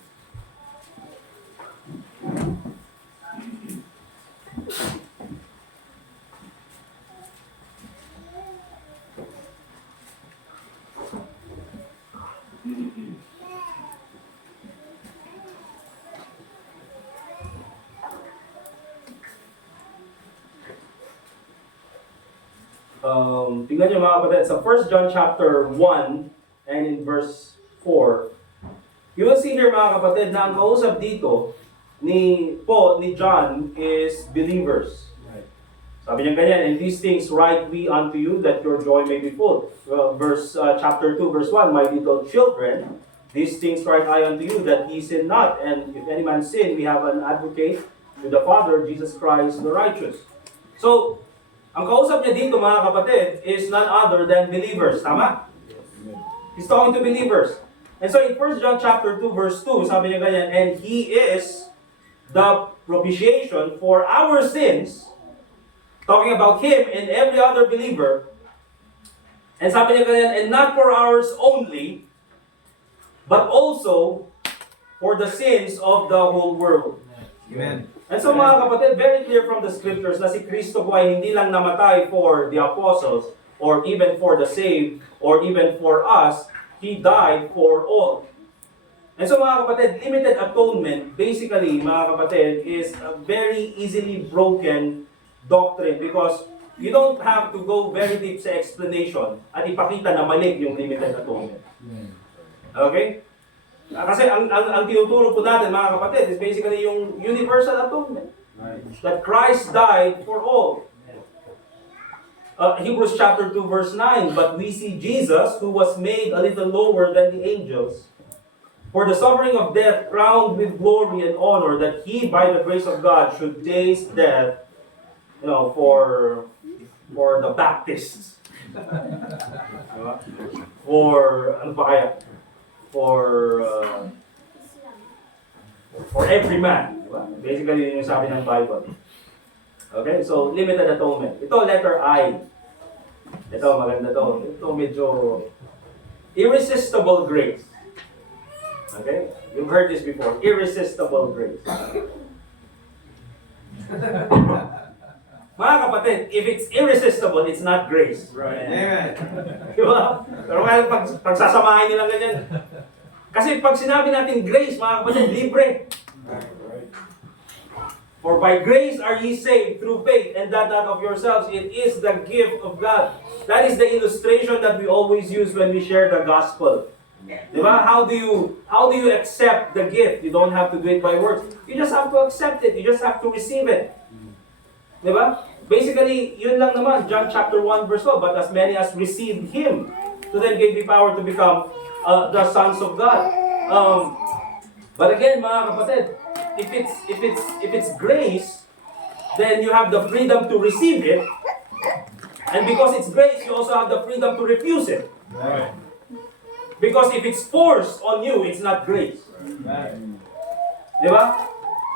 Tingnan nyo, mga kapatid, sa 1 John chapter 1 and in verse 4, you will see here, mga kapatid, na ang kausap dito ni John is believers. Sabi niya ganyan, and these things write we unto you that your joy may be full. Chapter 2, verse 1, my little children, these things write I unto you that ye sin not, and if any man sin, we have an advocate with the Father, Jesus Christ the righteous. So, ang kausap niya dito, mga kapatid, is none other than believers. Tama? He's talking to believers. And so in 1 John chapter 2, verse 2, sabi niya ganyan, and He is the propitiation for our sins, talking about Him and every other believer. And sabi niya ganyan, and not for ours only, but also for the sins of the whole world. Amen. And so, mga kapatid, very clear from the scriptures na si Kristo po ay hindi lang namatay for the apostles or even for the saved or even for us. He died for all. And so, mga kapatid, limited atonement, basically, mga kapatid, is a very easily broken doctrine because you don't have to go very deep sa explanation at ipakita na mali yung limited atonement. Okay? Kasi ang tinuturo po natin mga kapatid is basically yung universal atonement. That Christ died for all. Hebrews chapter 2 verse 9, but we see Jesus who was made a little lower than the angels for the suffering of death crowned with glory and honor, that he by the grace of God should taste death, for the Baptists. Diba? For ano pa kaya? For every man. Diba? Basically, yun yung sabi ng Bible. Okay? So, limited atonement. Ito, letter I. Ito, maganda to. Ito, medyo irresistible grace. Okay? You've heard this before. Irresistible grace. Mga kapatid, if it's irresistible, it's not grace. Right. Amen. Diba? Pero kaya pagsasamahin nila ganyan. Kasi pag sinabi natin grace, mga kapatid, libre. For by grace are ye saved through faith, and that not of yourselves. It is the gift of God. That is the illustration that we always use when we share the gospel. Diba? How do you accept the gift? You don't have to do it by words. You just have to accept it. You just have to receive it. Diba? Basically, yun lang naman. John chapter 1 verse 12. But as many as received Him, to them gave the power to become the sons of God. But again, mga kapatid, if it's grace, then you have the freedom to receive it. And because it's grace, you also have the freedom to refuse it. Right. Because if it's forced on you, it's not grace. Di ba?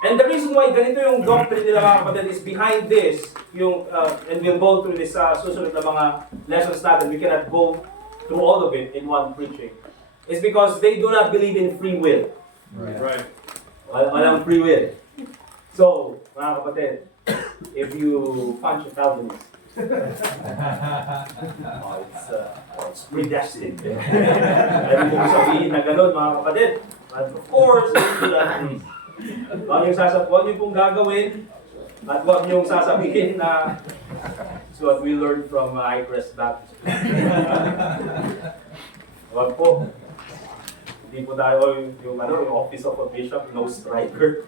And the reason why ganito yung doctrine nila mga kapatid is behind this, and we'll go through this susunod na mga lessons natin, we cannot go through all of it in one preaching, is because they do not believe in free will. Right. Walang free will. So, mga kapatid, if you punch a Calvinist, it's predestined. Pwede mo sabihin na gano'n, mga kapatid. But of course, huwag niyo pong gagawin at huwag niyong sasabihin na it's what we learned from Icrest Baptist. Huwag po. Hindi po tayo yung office of a bishop, no striker.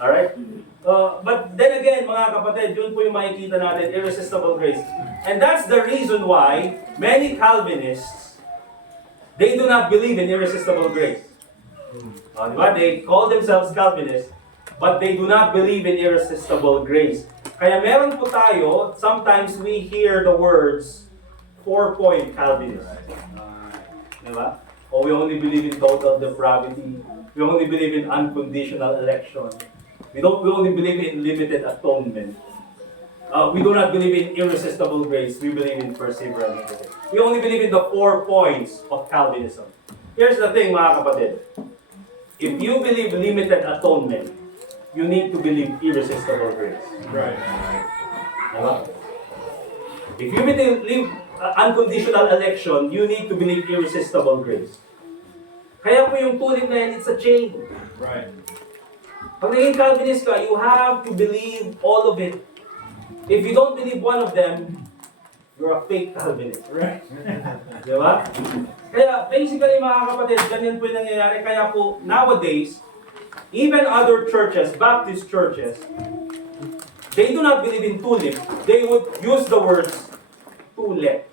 Alright? But then again, mga kapatid, yun po yung makikita natin, irresistible grace. And that's the reason why many Calvinists, they do not believe in irresistible grace. Diba? They call themselves Calvinists, but they do not believe in irresistible grace. Kaya meron po tayo, sometimes we hear the words, 4-point Calvinist. Diba? Or we only believe in total depravity. We only believe in unconditional election. We only believe in limited atonement. We do not believe in irresistible grace. We believe in perseverance. We only believe in the 4 points of Calvinism. Here's the thing, mga kapatid. If you believe limited atonement, you need to believe irresistible grace. Right. Diba? If you believe unconditional election, you need to believe irresistible grace. Kaya po yung tulig na yan, it's a chain. Right. Pag naging Calvinist ka, you have to believe all of it. If you don't believe one of them, you're a fake Calvinist. Right. Diba? Kaya basically mga kapatid, ganyan po yung nangyayari. Kaya po nowadays, even other churches, Baptist churches, they do not believe in tulip. They would use the words tulip.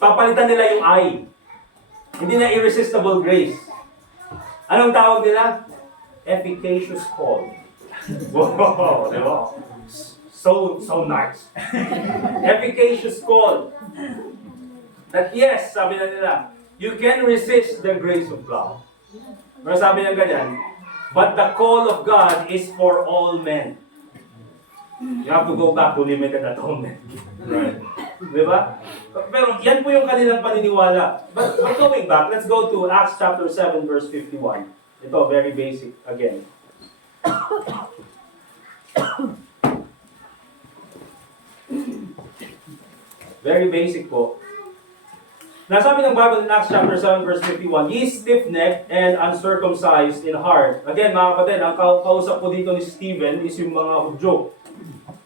Papalitan nila yung I. Hindi na irresistible grace. Anong tawag nila? Efficacious call. Wow, diba? So nice. Efficacious call. That yes, sabi na nila, you can resist the grace of God. Pero sabi niya ganyan, but the call of God is for all men. You have to go back to limited atonement. Right. Diba? Pero yan po yung kanilang paniniwala. But going back, let's go to Acts chapter 7 verse 51. Ito, very basic again. Very basic po. Nasabi ng Bible in Acts chapter 7 verse 51, ye stiff-necked and uncircumcised in heart. Again, mga kapatid, ang kausap po dito ni Stephen is yung mga Hudyo.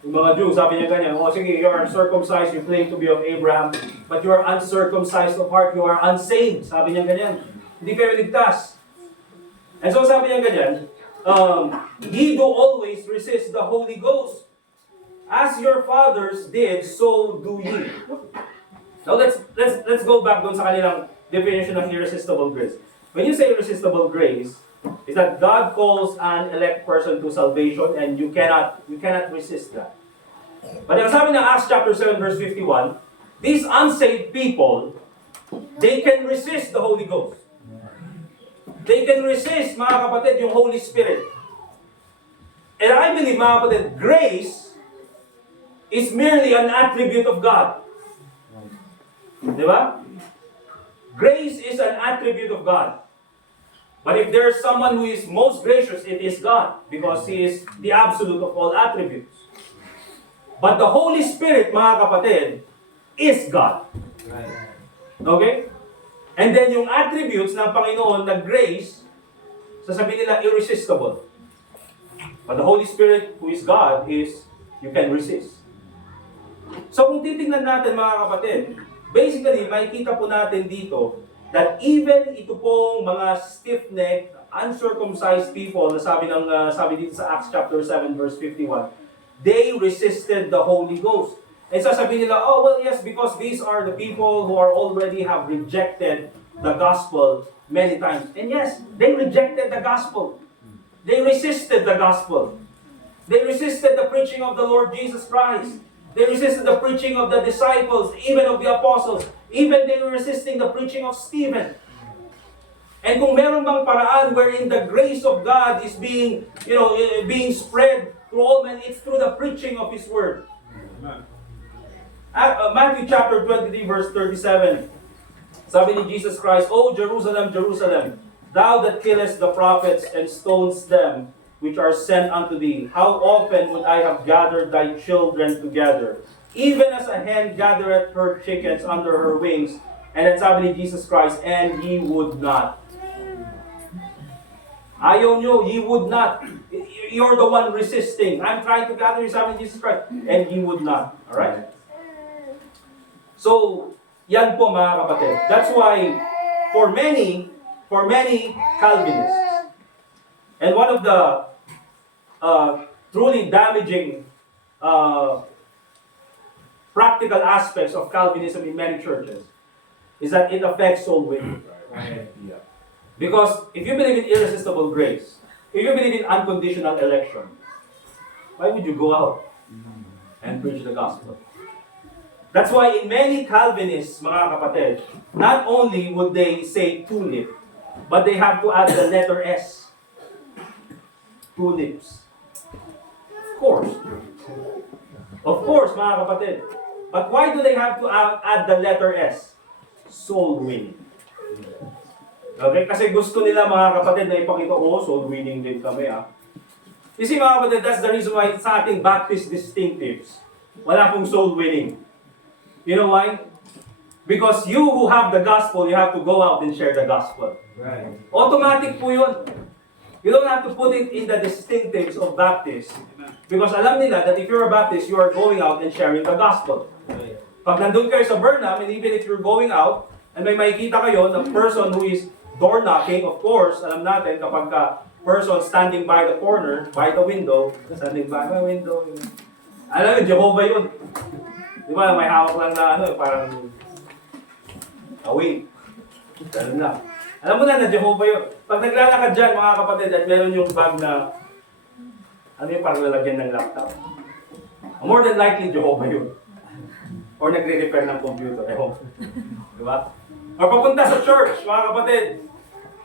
Yung mga Jew, sabi niya ganyan, oh sige, you are circumcised, you claim to be of Abraham, but you are uncircumcised of heart, you are unsaved. Sabi niya ganyan. Hindi kayo ligtas. And so sabi niya ganyan, ye do always resist the Holy Ghost. As your fathers did, so do ye. Now let's go back doon sa kanilang definition of irresistible grace. When you say irresistible grace, is that God calls an elect person to salvation and you cannot resist that. But ang sabi ng Acts chapter 7 verse 51, these unsaved people, they can resist the Holy Ghost. They can resist, mga kapatid, yung Holy Spirit. And I believe, mga kapatid, grace is merely an attribute of God. Di ba? Grace is an attribute of God. But if there is someone who is most gracious, it is God, because He is the absolute of all attributes. But the Holy Spirit, mga kapatid, is God. Okay? And then yung attributes ng Panginoon na grace, sasabihin nila irresistible. But the Holy Spirit, who is God, is you can resist. So kung titingnan natin, mga kapatid, basically, makikita po natin dito that even ito pong mga stiff-necked, uncircumcised people na sabi dito sa Acts chapter 7 verse 51, they resisted the Holy Ghost. And sasabihin nila, oh well yes, because these are the people who are already have rejected the gospel many times. And yes, they rejected the gospel. They resisted the gospel. They resisted the preaching of the Lord Jesus Christ. They resisted the preaching of the disciples, even of the apostles. Even they were resisting the preaching of Stephen. And kung meron bang paraan wherein the grace of God is being spread to all men, it's through the preaching of His Word. Matthew chapter 23 verse 37. Sabi ni Jesus Christ, O Jerusalem, Jerusalem, thou that killest the prophets and stones them which are sent unto thee, how often would I have gathered thy children together, even as a hen gathereth her chickens under her wings, and then sabi ni Jesus Christ, and ye would not. Ayaw nyo, ye would not. You're the one resisting. I'm trying to gather you, sabi ni Jesus Christ, and ye would not. Alright? So, yan po mga kapatid. That's why, for many Calvinists, and one of the truly damaging practical aspects of Calvinism in many churches is that it affects soul winning. Because if you believe in irresistible grace, if you believe in unconditional election, why would you go out and preach the gospel? That's why in many Calvinists, mga kapatid, not only would they say tulip, but they have to add the letter S. Tulips. Of course, mga kapatid. But why do they have to add the letter S? Soul winning. Okay? Kasi gusto nila, mga kapatid, na ipakita, soul winning din kami, You see, mga kapatid, that's the reason why sa ating Baptist distinctives, wala pong soul winning. You know why? Because you who have the gospel, you have to go out and share the gospel. Right. Automatic po yun. You don't have to put it in the distinctives of Baptist. Because alam nila that if you're a Baptist, you are going out and sharing the gospel. Pag nandun kayo sa Burnham, and even if you're going out, and may makikita kayo na person who is door knocking, of course, alam natin kapag ka person standing by the corner, by the window, alam mo, Jehovah yun. Di ba, may hawak lang na parang away. Ganun na. Alam mo na Jehovah yun. Pag naglalakad dyan, mga kapatid, at meron yung bag na, parang lalagyan ng laptop. More than likely, Jehovah yun. Or nagre-repair ng computer. Di ba? Or papunta sa church, mga kapatid,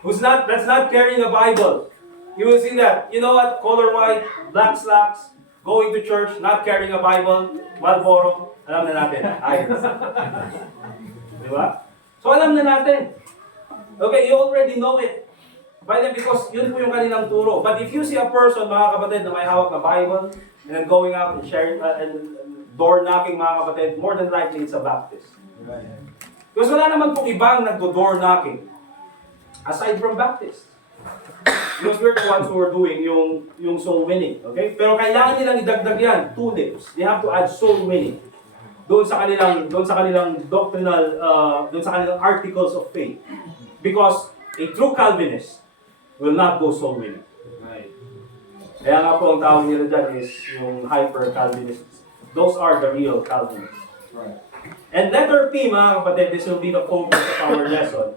that's not carrying a Bible. You will see that. You know what? Color white, black slacks, going to church, not carrying a Bible, Marlboro, alam na natin. Di ba? So alam na natin. Okay, you already know it. Because yun po yung kanilang turo. But if you see a person, mga kapatid, na may hawak na Bible, and then going out and sharing, and door knocking, mga kapatid, more than likely it's a Baptist. Right. Because wala naman pong ibang nagdo-door knocking aside from Baptists. Because we're the ones who are doing yung soul winning. Okay? Pero kailangan nilang idagdag yan, 2 lips. They have to add soul winning. Doon sa kanilang doctrinal, doon sa kanilang articles of faith. Because a true Calvinist will not go soul winning. Right. Kaya nga po ang tawag nila dyan is yung hyper-Calvinists. Those are the real Calvinists. Right. And letter P, mga kapatid, this will be the focus of our lesson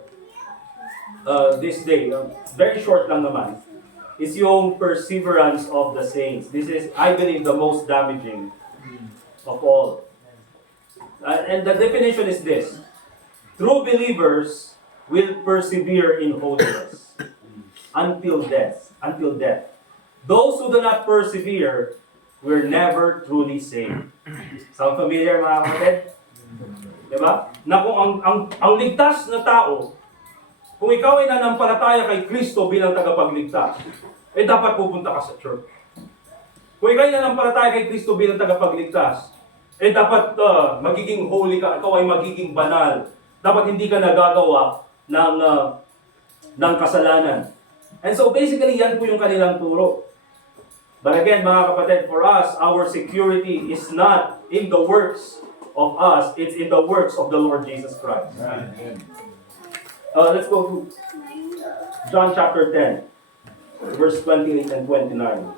this day. Very short lang naman. Is yung perseverance of the saints. This is, I believe, the most damaging of all. And the definition is this. True believers will persevere in holiness until death. Until death. Those who do not persevere were never truly saved. Sound familiar, mga kapatid? Diba? Na kung ang ligtas na tao, kung ikaw ay nanampalataya kay Kristo bilang tagapagligtas, dapat pupunta ka sa church. Kung ikaw ay nanampalataya kay Kristo bilang tagapagligtas, dapat magiging holy ka, ikaw ay magiging banal. Dapat hindi ka nagagawa ng kasalanan. And so basically, yan po yung kanilang turo. But again, mga kapatid, for us, our security is not in the works of us, it's in the works of the Lord Jesus Christ. Let's go to John chapter 10, verse 28 and 29.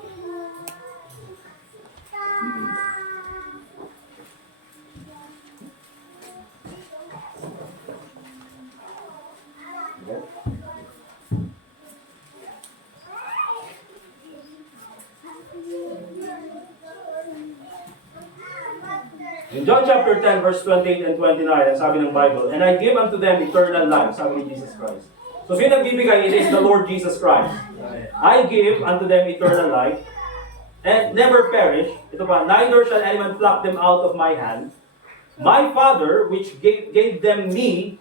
In John chapter 10, verse 28 and 29, ang sabi ng Bible, and I give unto them eternal life, sabi ni Jesus Christ. So sino nagbibigay? It is the Lord Jesus Christ. I give unto them eternal life, and never perish. Ito pa, neither shall anyone pluck them out of my hand. My Father, which gave them me,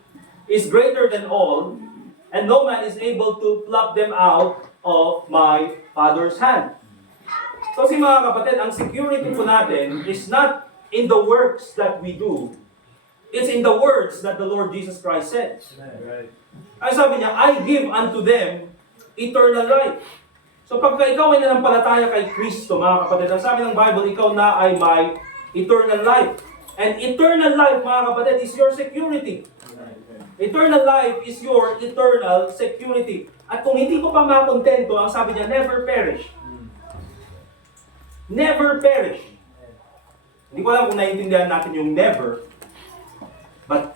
is greater than all, and no man is able to pluck them out of my Father's hand. So mga kapatid, ang security po natin is not in the works that we do. It's in the words that the Lord Jesus Christ said. Right. Ay sabi niya, I give unto them eternal life. So pagka ikaw ay nanampalataya kay Kristo, mga kapatid, ang sabi ng Bible, ikaw na ay may eternal life. And eternal life, mga kapatid, is your security. Eternal life is your eternal security. At kung hindi ko pa makontento, ang sabi niya, never perish. Never perish. Hindi ko alam kung naiintindihan natin yung never. But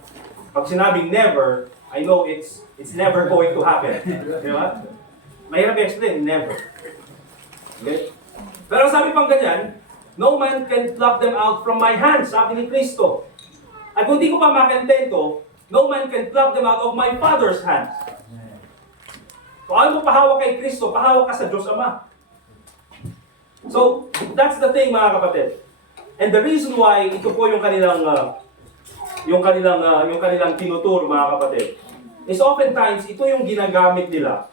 pag sinabing never, I know it's never going to happen. Di ba? Mahirap i-explain, never. Okay? Pero sabi pang ganyan, no man can pluck them out from my hands, sabi ni Kristo. At kung di ko pa makentento, no man can pluck them out of my Father's hands. Kung ano mo pahawak kay Kristo, pahawak ka sa Diyos Ama. So, that's the thing, mga kapatid. And the reason why ito po yung kanilang tinuturo, mga kapatid, is oftentimes ito yung ginagamit nila.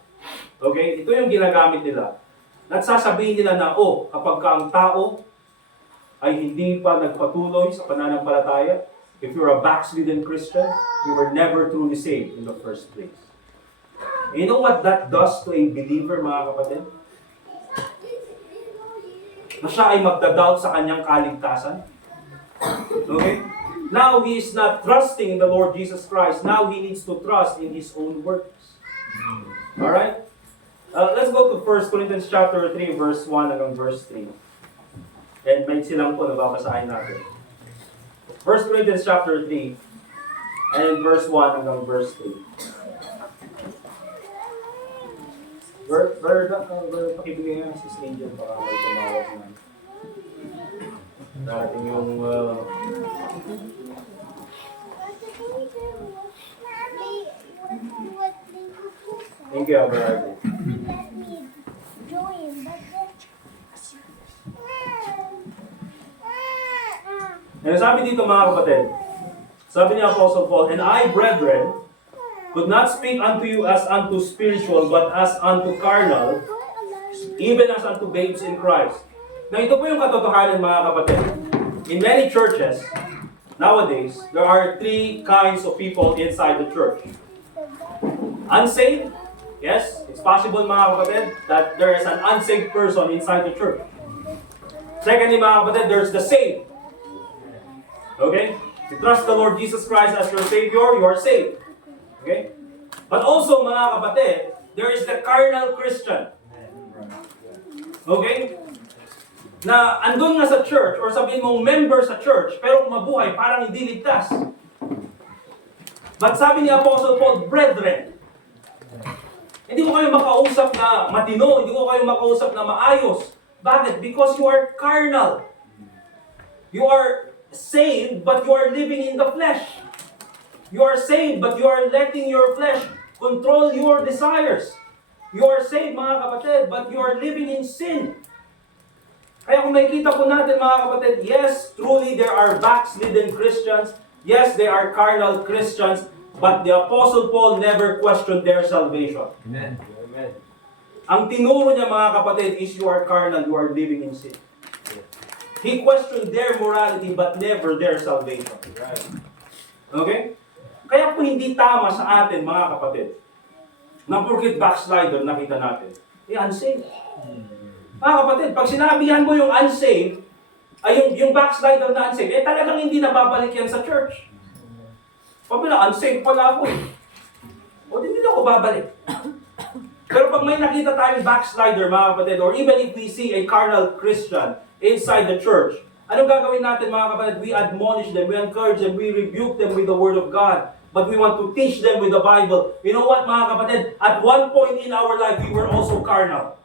Okay? Ito yung ginagamit nila. At sasabihin nila na, kapag ka ang tao ay hindi pa nagpatuloy sa pananampalataya, if you're a backslidden Christian, you were never truly saved in the first place. And you know what that does to a believer, mga kapatid? Na siya ay magdadoubt sa kanyang kaligtasan. Okay? Now he is not trusting in the Lord Jesus Christ. Now he needs to trust in his own works. Alright? Let's go to 1 Corinthians chapter 3, verse 1 hanggang verse 3. And may silang po na babasahin natin. 1 Corinthians chapter 3, and verse 1 hanggang verse 3. Pakibigay nga si Angel para may tumawag na. Darating yung... Thank you, Abraham. And sabi dito, mga kapatid, sabi ni Apostle Paul, and I, brethren, could not speak unto you as unto spiritual, but as unto carnal, even as unto babes in Christ. Now, ito po yung katotohanan, mga kapatid. In many churches, nowadays, there are three kinds of people inside the church. Unsaved, yes, it's possible mga kapatid that there is an unsaved person inside the church. Secondly mga kapatid, there's the saved. Okay? You trust the Lord Jesus Christ as your Savior, you are saved. Okay? But also mga kapatid, there is the carnal Christian. Okay? Na andun nga sa church or sabihin mong member sa church pero kung mabuhay parang hindi ligtas. But sabi ni Apostle Paul, brethren, hindi ko kayo makausap na matino, hindi ko kayo makausap na maayos. Bakit? Because you are carnal. You are saved but you are living in the flesh. You are saved but you are letting your flesh control your desires. You are saved mga kapatid but you are living in sin. Kaya kung makikita po natin mga kapatid, yes, truly there are backslidden Christians. Yes, they are carnal Christians. But the Apostle Paul never questioned their salvation. Amen. Amen. Ang tinuro niya mga kapatid is you are carnal, you are living in sin. He questioned their morality but never their salvation. Okay? Kaya po hindi tama sa atin mga kapatid na porket backslider nakita natin, unsaved. Mga kapatid, pag sinabihan mo yung unsaved, ay yung backslider na unsaved, talagang hindi nababalik yan sa church. Pabila, unsaved pala ako eh. O, hindi na ako babalik. Pero pag may nakita tayong backslider, mga kapatid, or even if we see a carnal Christian inside the church, anong gagawin natin mga kapatid? We admonish them, we encourage them, we rebuke them with the Word of God. But we want to teach them with the Bible. You know what mga kapatid? At one point in our life, we were also carnal.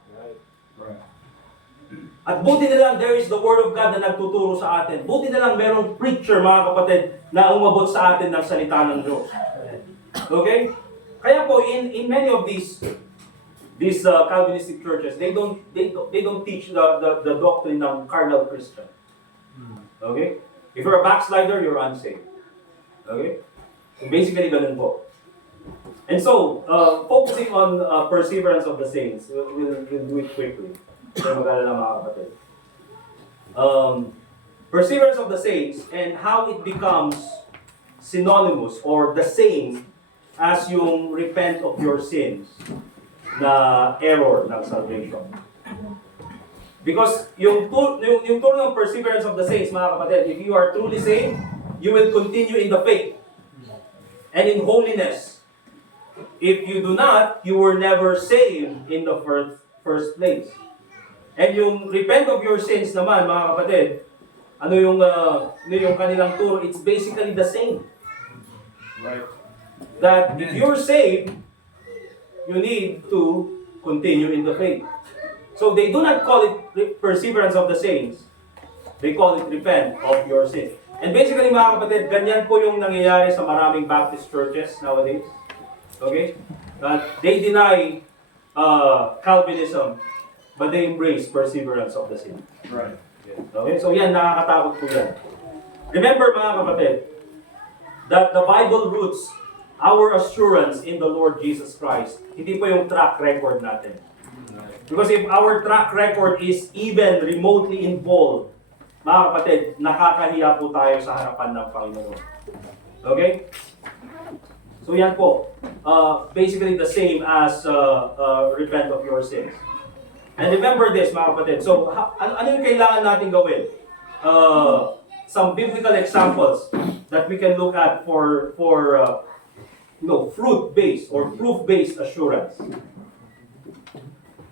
At buti na lang, there is the Word of God na nagtuturo sa atin. Buti na lang, merong preacher, mga kapatid, na umabot sa atin ng salita ng Diyos. Okay? Kaya po, in many of these Calvinistic churches, they don't teach the doctrine ng carnal Christian. Okay? If you're a backslider, you're unsaved. Okay? So basically, ganun po. And so, focusing on perseverance of the saints, we'll do it quickly. So, mag-alala mga kapatid. Perseverance of the saints and how it becomes synonymous or the same as yung repent of your sins na error ng salvation. Because yung turo ng perseverance of the saints, mga kapatid, if you are truly saved, you will continue in the faith and in holiness. If you do not, you were never saved in the first place. And yung repent of your sins naman, mga kapatid, ano yung kanilang turo? It's basically the same. Right. That if you're saved, you need to continue in the faith. So they do not call it perseverance of the saints. They call it repent of your sins. And basically, mga kapatid, ganyan po yung nangyayari sa maraming Baptist churches nowadays. Okay? They deny Calvinism, but they embrace perseverance of the saints. Right. Okay? So yan, nakakatakot po yan. Remember mga kapatid, that the Bible roots our assurance in the Lord Jesus Christ. Hindi po yung track record natin. Because if our track record is even remotely involved, mga kapatid, nakakahiya po tayo sa harapan ng Panginoon. Okay? So yan po. Basically the same as repent of your sins. And remember this, mga kapatid. So, ano yung kailangan natin gawin? Some biblical examples that we can look at for fruit-based or proof-based assurance.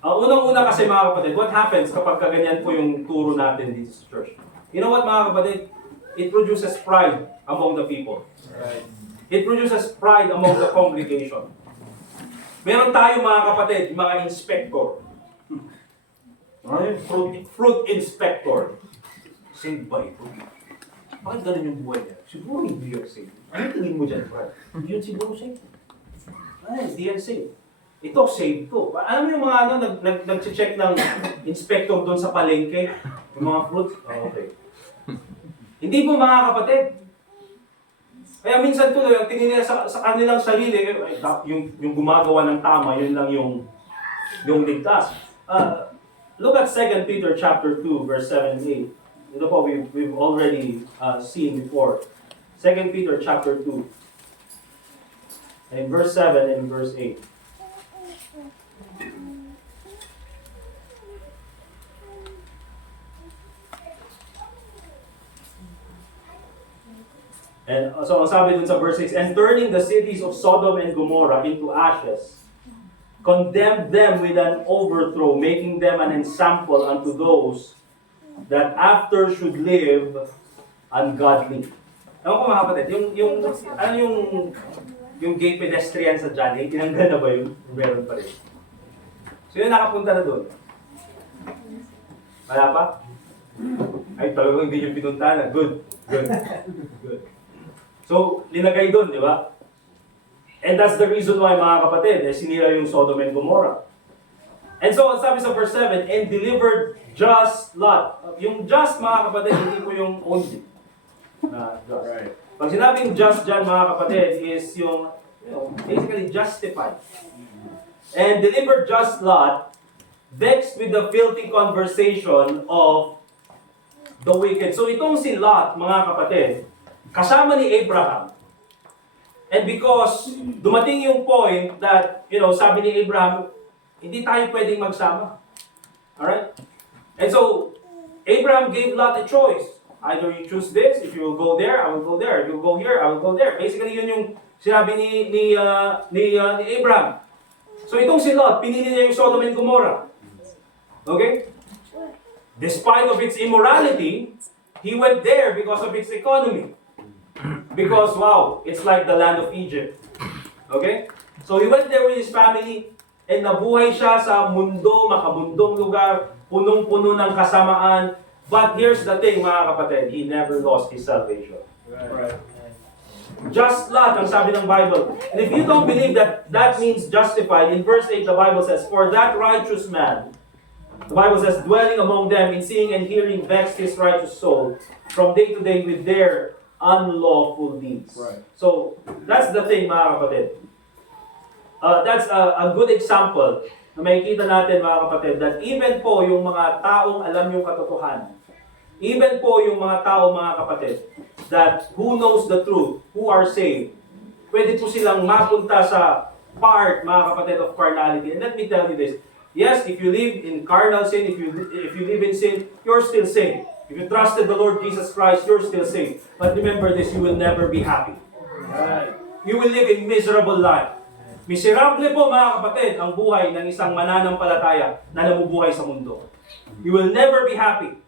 Unang-una kasi, mga kapatid, what happens kapag ganyan po yung turo natin dito sa church? You know what, mga kapatid? It produces pride among the people. Right. It produces pride among the congregation. Meron tayo, mga kapatid, mga inspector. Fruit inspector. Saved ba ito? Bakit ganun yung buhay niya? Siguro hindi yan saved. Ano tingin mo dyan, Brad? Hindi yan siguro saved. Hindi yan saved. Ito, saved to. Alam mo yung mga nag-check ng inspector doon sa palengke? Yung mga fruits? Oh, okay. Hindi po mga kapatid. Kaya minsan tuloy, ang tingin nila sa kanilang sarili, yung gumagawa ng tama, yun lang yung ligtas. Look at 2 Peter chapter 2, verse 7 and 8. Ito po, we've already seen before. 2 Peter chapter 2. And in verse 7 and in verse 8. And so ang sabi dun sa verse 6, and turning the cities of Sodom and Gomorrah into ashes, condemned them with an overthrow, making them an ensample unto those that after should live ungodly. Ewan ko mga kapatid, ano yung gay pedestrian sa Johnny, tinanggal na ba yun? Meron pa rin. So yun nakapunta na doon. Wala pa? Ay, talagang hindi yung pinunta na. Good. Good. So, linagay doon, di ba? And that's the reason why, mga kapatid, sinira yung Sodom and Gomorrah. And so, ang sabi sa verse 7, and delivered just Lot. Yung just, mga kapatid, hindi po yung only. Na just. Right. Pag sinabing just dyan, mga kapatid, is yung, basically justified. And delivered just Lot, vexed with the filthy conversation of the wicked. So itong si Lot, mga kapatid, kasama ni Abraham. And because dumating yung point that, sabi ni Abraham, hindi tayo pwedeng magsama. Alright? And so, Abraham gave Lot a choice. Either you choose this, if you will go there, I will go there. If you will go here, I will go there. Basically, yun yung sinabi ni Abraham. So itong si Lot, pinili niya yung Sodom and Gomorrah. Okay? Despite of its immorality, he went there because of its economy. Because, wow, it's like the land of Egypt. Okay? So he went there with his family and nabuhay siya sa makabundong lugar, punong-puno ng kasamaan. But here's the thing, mga kapatid, he never lost his salvation. Right. Just Lot, ang sabi ng Bible. And if you don't believe that means justified, in verse 8 the Bible says, for that righteous man, the Bible says, dwelling among them, in seeing and hearing vexed his righteous soul, from day to day with their unlawful deeds. Right. So, that's the thing, mga kapatid. That's a good example na makikita natin, mga kapatid, that even po yung mga taong alam yung katotohanan, even po yung mga tao, mga kapatid, that who knows the truth, who are saved, pwede po silang mapunta sa part, mga kapatid, of carnality. And let me tell you this. Yes, if you live in carnal sin, if you live in sin, you're still saved. If you trusted the Lord Jesus Christ, you're still saved. But remember this, you will never be happy. Right. You will live a miserable life. Miserable po, mga kapatid, ang buhay ng isang mananampalataya na namubuhay sa mundo. You will never be happy.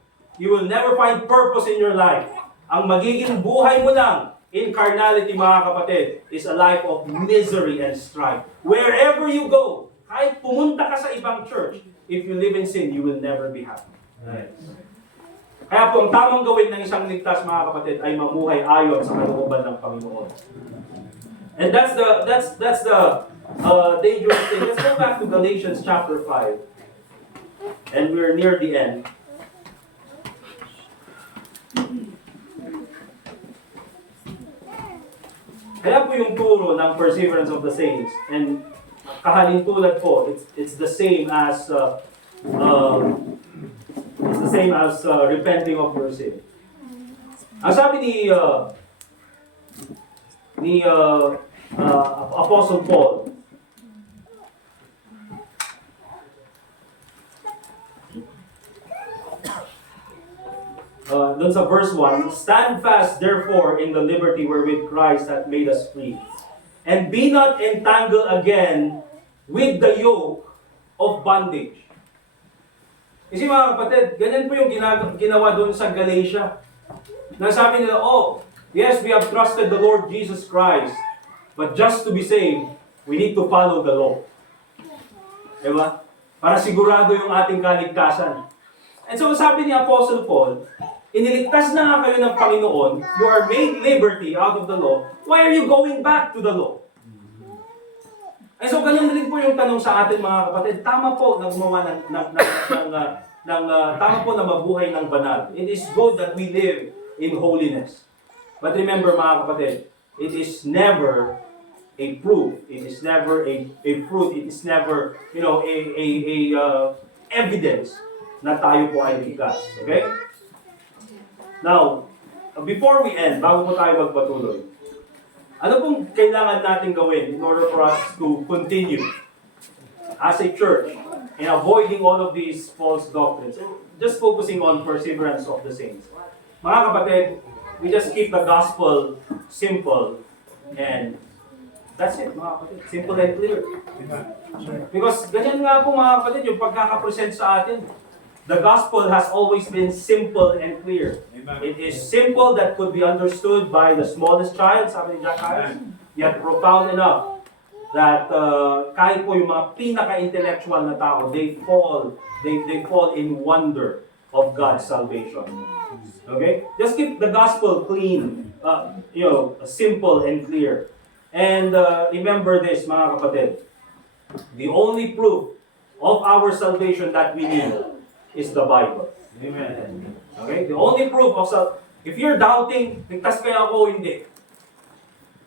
You will never find purpose in your life. Ang magiging buhay mo lang in carnality, mga kapatid, is a life of misery and strife. Wherever you go, kahit pumunta ka sa ibang church, if you live in sin, you will never be happy. Right. Kaya po, ang tamang gawin ng isang ligtas, mga kapatid, ay mamuhay ayon sa kalooban ng Panginoon. And that's the dangerous thing. Let's go back to Galatians chapter 5. And we're near the end. Kaya po yung turo ng perseverance of the saints, and kahalintulad po, it's the same as repenting of your sin. Ang sabi ni Apostle Paul, doon sa verse 1, stand fast therefore in the liberty wherewith Christ hath made us free, and be not entangled again with the yoke of bondage. Kasi mga kapatid, ganyan po yung ginawa doon sa Galatia. Nasabi nila, yes, we have trusted the Lord Jesus Christ, but just to be saved, we need to follow the law. Diba? Para sigurado yung ating kaligtasan. And so sabi ni Apostle Paul, iniligtas na nga kayo ng Panginoon, you are made liberty out of the law, why are you going back to the law? And so ganyan din po yung tanong sa atin, mga kapatid. Tama po na gumawa tama po na mabuhay ng banal. It is good that we live in holiness. But remember, mga kapatid, it is never a proof. It is never a fruit. It is never, evidence na tayo po ay ligtas. Okay? Now, before we end, bago po tayo magpatuloy, ano pong kailangan natin gawin in order for us to continue as a church in avoiding all of these false doctrines? Just focusing on perseverance of the saints. Mga kapatid, we just keep the gospel simple and that's it, mga kapatid. Simple and clear. Because ganyan nga po mga kapatid, yung pagkakapresent sa atin. The gospel has always been simple and clear. It is simple that could be understood by the smallest child, sabi ni Jack Hyles, yet profound enough that kahit po yung mga pinaka-intellectual na tao, they fall in wonder of God's salvation. Okay? Just keep the gospel clean, simple and clear. And remember this, mga kapatid. The only proof of our salvation that we need is the Bible. Amen. Okay? The only proof of if you're doubting, ligtas kaya ako o hindi.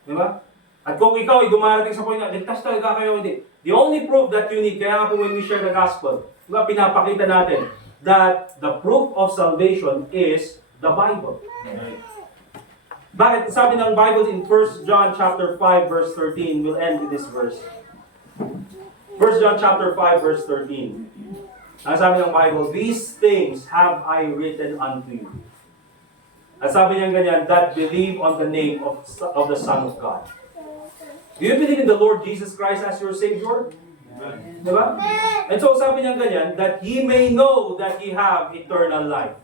Di ba? At kung ikaw ay dumarating sa point na, ligtas talaga kayo o hindi. The only proof that you need, kaya nga po when we share the gospel, di ba, pinapakita natin that the proof of salvation is the Bible. Bakit? Sabi ng Bible in 1 John chapter 5 verse 13, we'll end with this verse. 1 John chapter 5 verse 13. Ang sabi ng Bible, these things have I written unto you. At sabi niya ganyan, that believe on the name of the Son of God. Do you believe in the Lord Jesus Christ as your Savior? Diba? And so sabi niya ganyan, that ye may know that ye have eternal life.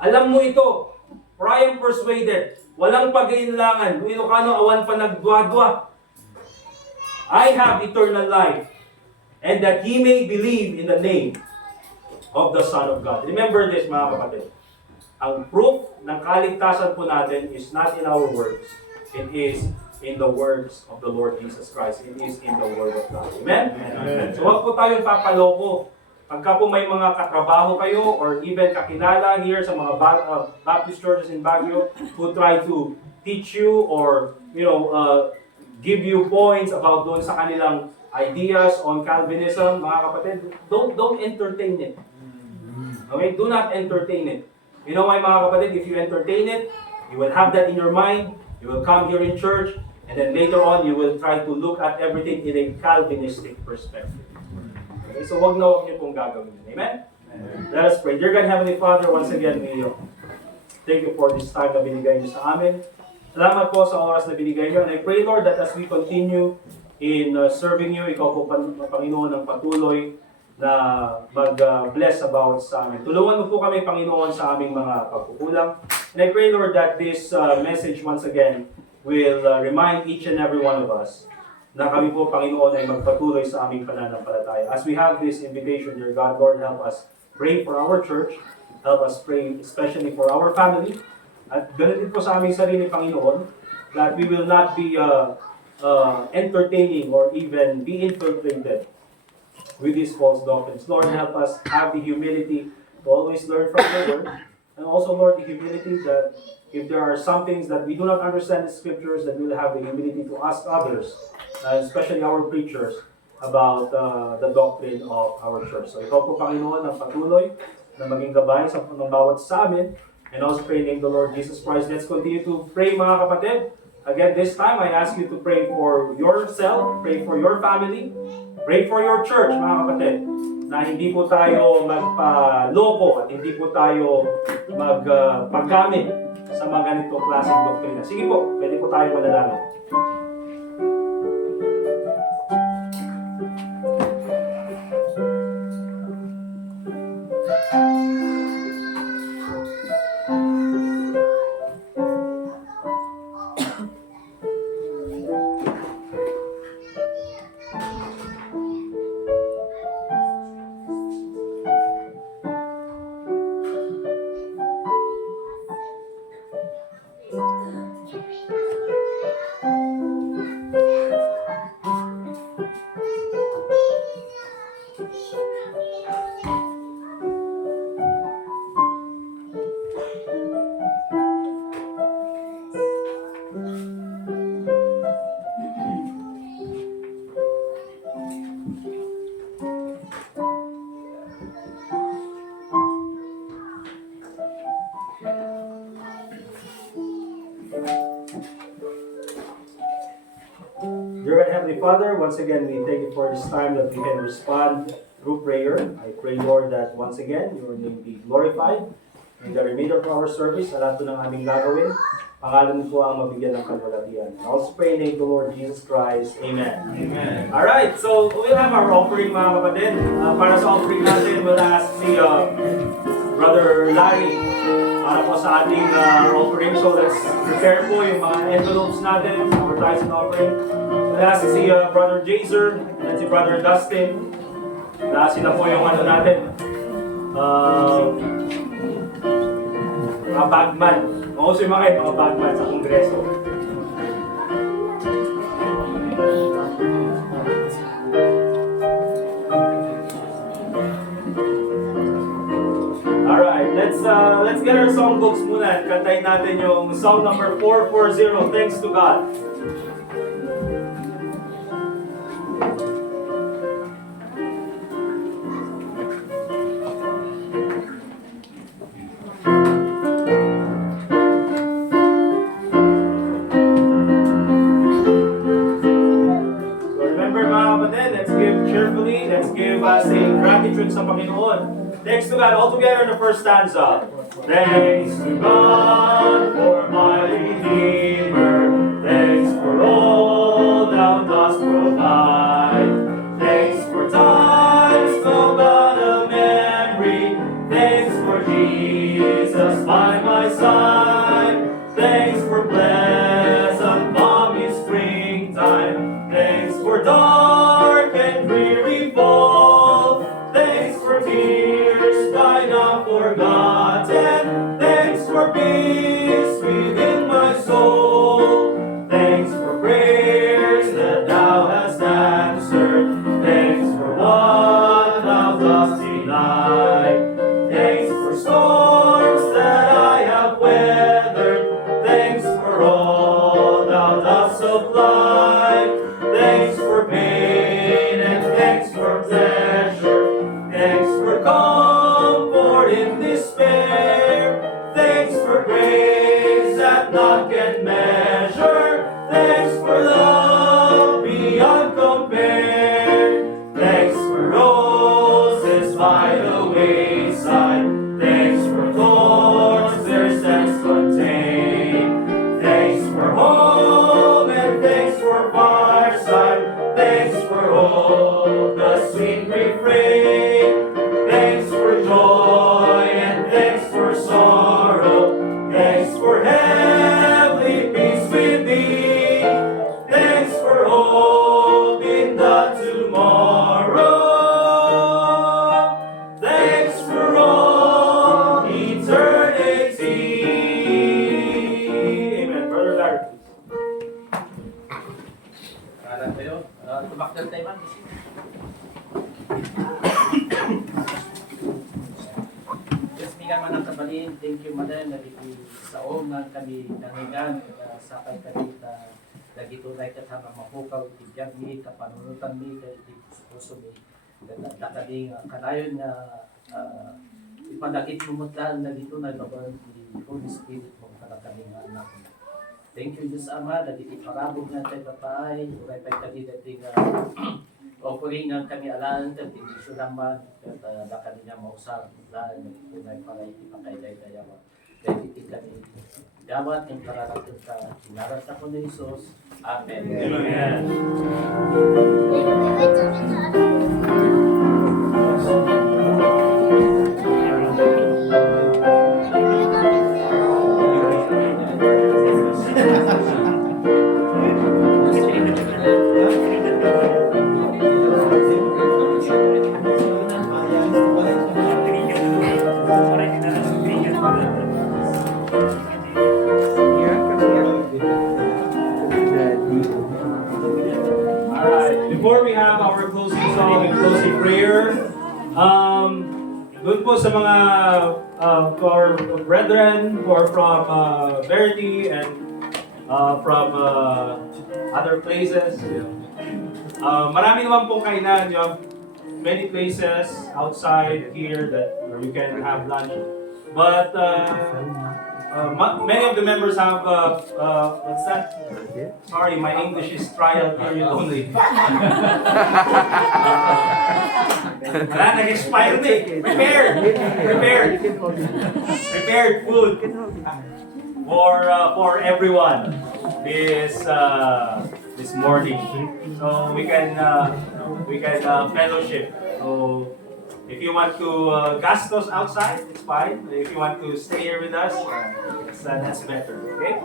Alam mo ito, for I am persuaded, walang pag-iinlangan, Ilocano awan pa nagdwa-dwa. I have eternal life, and that ye may believe in the name of the Son of God. Remember this, mga kapatid. Ang proof ng kaligtasan po natin is not in our works. It is in the words of the Lord Jesus Christ. It is in the Word of God. Amen? Amen. So huwag po tayong papaloko. Pagka po may mga katrabaho kayo or even kakilala here sa mga Baptist churches in Baguio who try to teach you or give you points about doon sa kanilang ideas on Calvinism, mga kapatid, don't entertain it. Okay? Do not entertain it. You know why, mga kapatid? If you entertain it, you will have that in your mind, you will come here in church, and then later on, you will try to look at everything in a Calvinistic perspective. Okay? So wag niyo pong gagawin. Amen? Let us pray. Dear God, Heavenly Father, once again, we thank you for this time na binigay niyo sa amin. Salamat po sa oras na binigay niyo. And I pray, Lord, that as we continue in serving you, ikaw po, Panginoon, ng patuloy na mag-bless about sa amin. Tulungan mo po kami, Panginoon, sa aming mga pagkukulang. And I pray, Lord, that this message once again will remind each and every one of us na kami po, Panginoon, ay magpatuloy sa aming pananampalataya. As we have this invitation, dear God, Lord, help us pray for our church. Help us pray especially for our family. At ganoon din po sa aming sarili, Panginoon, that we will not be entertaining or even be infiltrated with these false doctrines. Lord, help us have the humility to always learn from the Word. And also, Lord, the humility that if there are some things that we do not understand the Scriptures, that we will have the humility to ask others, especially our preachers, about the doctrine of our church. So ikaw po, Panginoon, ang patuloy na maging gabay sa bawat sa amin. And also pray in the name of the Lord Jesus Christ. Let's continue to pray, mga kapatid. Again, this time, I ask you to pray for yourself, pray for your family, pray for your church, mga kapatid, na hindi po tayo magpaloko at hindi po tayo magpaggamit sa mga ganitong klaseng doktrina. Sige po, pwede po tayo manalangin. Heavenly Father, once again, we thank you for this time that we can respond through prayer. I pray, Lord, that once again, your name be glorified in the remainder of our service. Sa lahat po ng aming gagawin, pangalan po ang mabigyan ng kalwalatian. I also pray in the name of the Lord Jesus Christ. Amen. Amen. Alright, so we'll have our offering, mga kapatid. Para sa offering natin, we'll ask si Brother Larry para po sa ating offering. So let's prepare po yung mga envelopes natin, our tithes and offering. We'll ask si Brother Jazer and si Brother Dustin na sila po yung ano natin. Mga bagman. Mausay mga bagman sa kongreso. Alright, let's get our songbooks muna. Kantayin natin yung song number 440, Thanks to God. So remember mga kapatid, let's give cheerfully, let's give say gratitude sa Panginoon. Thanks to God, all together in the first stanza. Thanks to God for my Redeemer. Thanks for all thou dost provide. Thanks for times so God of memory. Thanks for Jesus by my side. Thanks for pleasant balmy springtime. Thanks for dark and dreary fall. Thanks for tears by now forgotten. Thanks for peace within my soul. Thanks for prayers that thou hast answered. Thanks for what thou dost delight. Thanks for storms that I have weathered. Thanks for all thou dost supply. Thanks for pain and thanks for pleasure. Thanks for comfort in despair. Thanks for grace that none can measure. Thanks for love beyond compare. Thanks for roses by the wayside. Thanks for thorns their scents contain. Thanks for home and thanks for fireside. Thanks for all the sweet refrain. Thanks for joy and thanks for sorrow. Thanks for heavenly peace within. Thanks for hope in the tomorrow. Thanks for all eternity. Amen. Brother Larry, please. Alam kayo, tumakdal tayo man. Yes, bigyan man ang kabalin. Thank you, Madam. Naliti sa oom ng kami nangigan. Sakay kami dagito na katama mapukaw. Tibiyag mi, kapanunutan mi, puso mi. Nakading kanayon na ipadagit mumutlan na dito na laban ni Holy Spirit mo kami anak. Thank you, Diyos Ama, dagiti parabog na tayo kapay. Uray pa'y kami dating offering ng kami alam, dating sulaman, at lakad niya mausap, lahat, nagpunay para ipakaiday-dayawa. Dagiti kami dapat yung kararating ka, sinarat na po ni Jesus. Amen. Amen. Alright, before we have our closing song and closing prayer, doon po sa mga our brethren who are from Verity and from other places, marami naman pong kainan. You have many places outside here that where you can have lunch. But many of the members have, what's that? Sorry, my English is trial period only. Wala, nag-expire na eh. Prepared food for everyone this morning. So we can fellowship. So if you want to gastos outside, it's fine. If you want to stay here with us, that's better. Okay.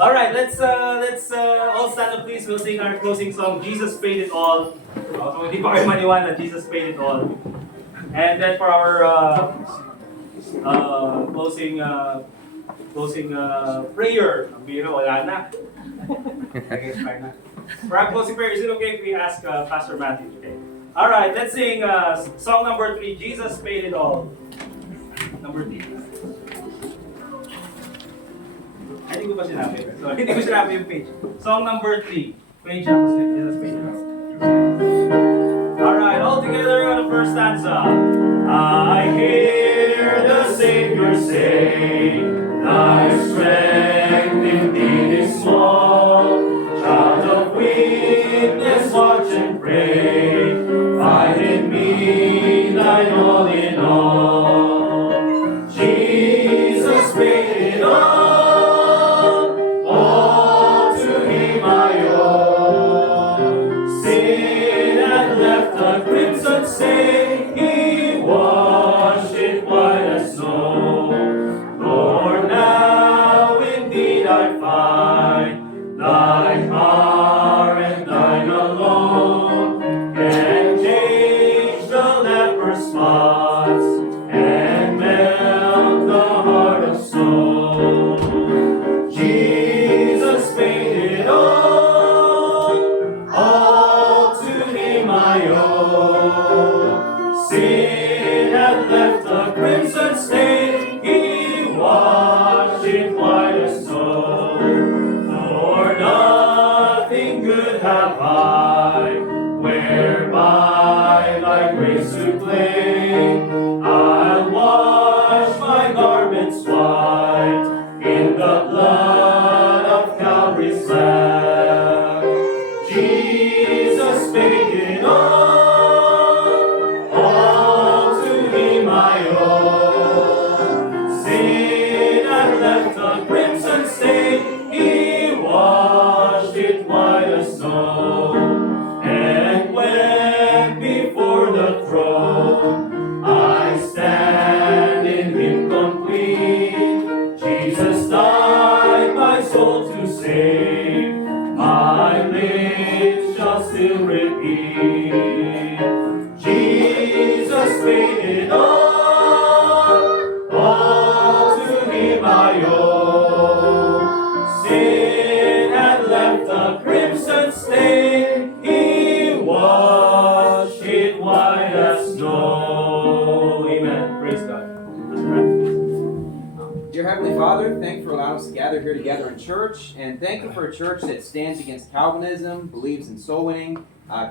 All right. Let's all stand up, please. We'll sing our closing song. Jesus paid it all. So hindi pa kayo maniwala, Jesus paid it all. And then for our closing prayer, ang biro wala na. Nag-expire na. For our closing prayer, is it okay if we ask Pastor Matthew? Okay. All right, let's sing song number 3, Jesus Paid It All. Number 3. Ay, hindi ko pa sinabi. So, hindi ko sinabi yung page. Song number 3. Page number 6, Jesus Paid It All. All right, all together on the first stanza. I hear the Savior say, thy strength indeed is small. Child of weakness, watch and pray. Find in me thine all in all. Jesus paid it all to him I owe. Sin had left a crimson stain, he washed it white as snow. Lord, now indeed I find thine power and thine alone can change the leper's spots and melt the heart of stone. Jesus paid it all to him I owe. Sin had left a crimson stain, he washed it white as snow. For nothing good have I, whereby thy grace to claim. I'll wash my garments white in the blood of Calvary's Lamb. Jesus paid it all to him I owe. Sin had left a crimson stain, he washed it white as snow. And when before the throne I stand in him complete, Jesus died my soul to save, my lips shall still repeat. Jesus paid it all to him I owe. Sin had left a crimson stain, he washed it white as snow. Amen. Praise God. Dear Heavenly Father, thank you for allowing us to gather here together in church, and thank you for a church that stands against Calvinism, believes in soul winning,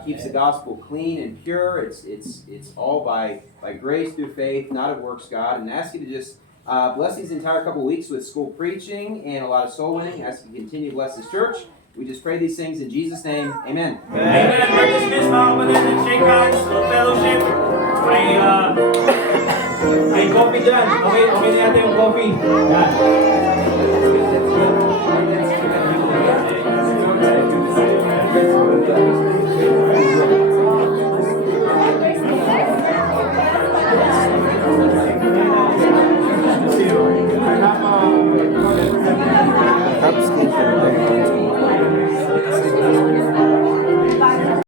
keeps the gospel clean and pure. It's all by grace through faith, not of works, God. And ask you to just bless these entire couple of weeks with school preaching and a lot of soul winning. Ask you to continue to bless this church. We just pray these things in Jesus' name. Amen. Amen. We're dismissed, mga kapatid, and shake hands, fellowship. May coffee dyan. Okay na yata yung coffee. Yan.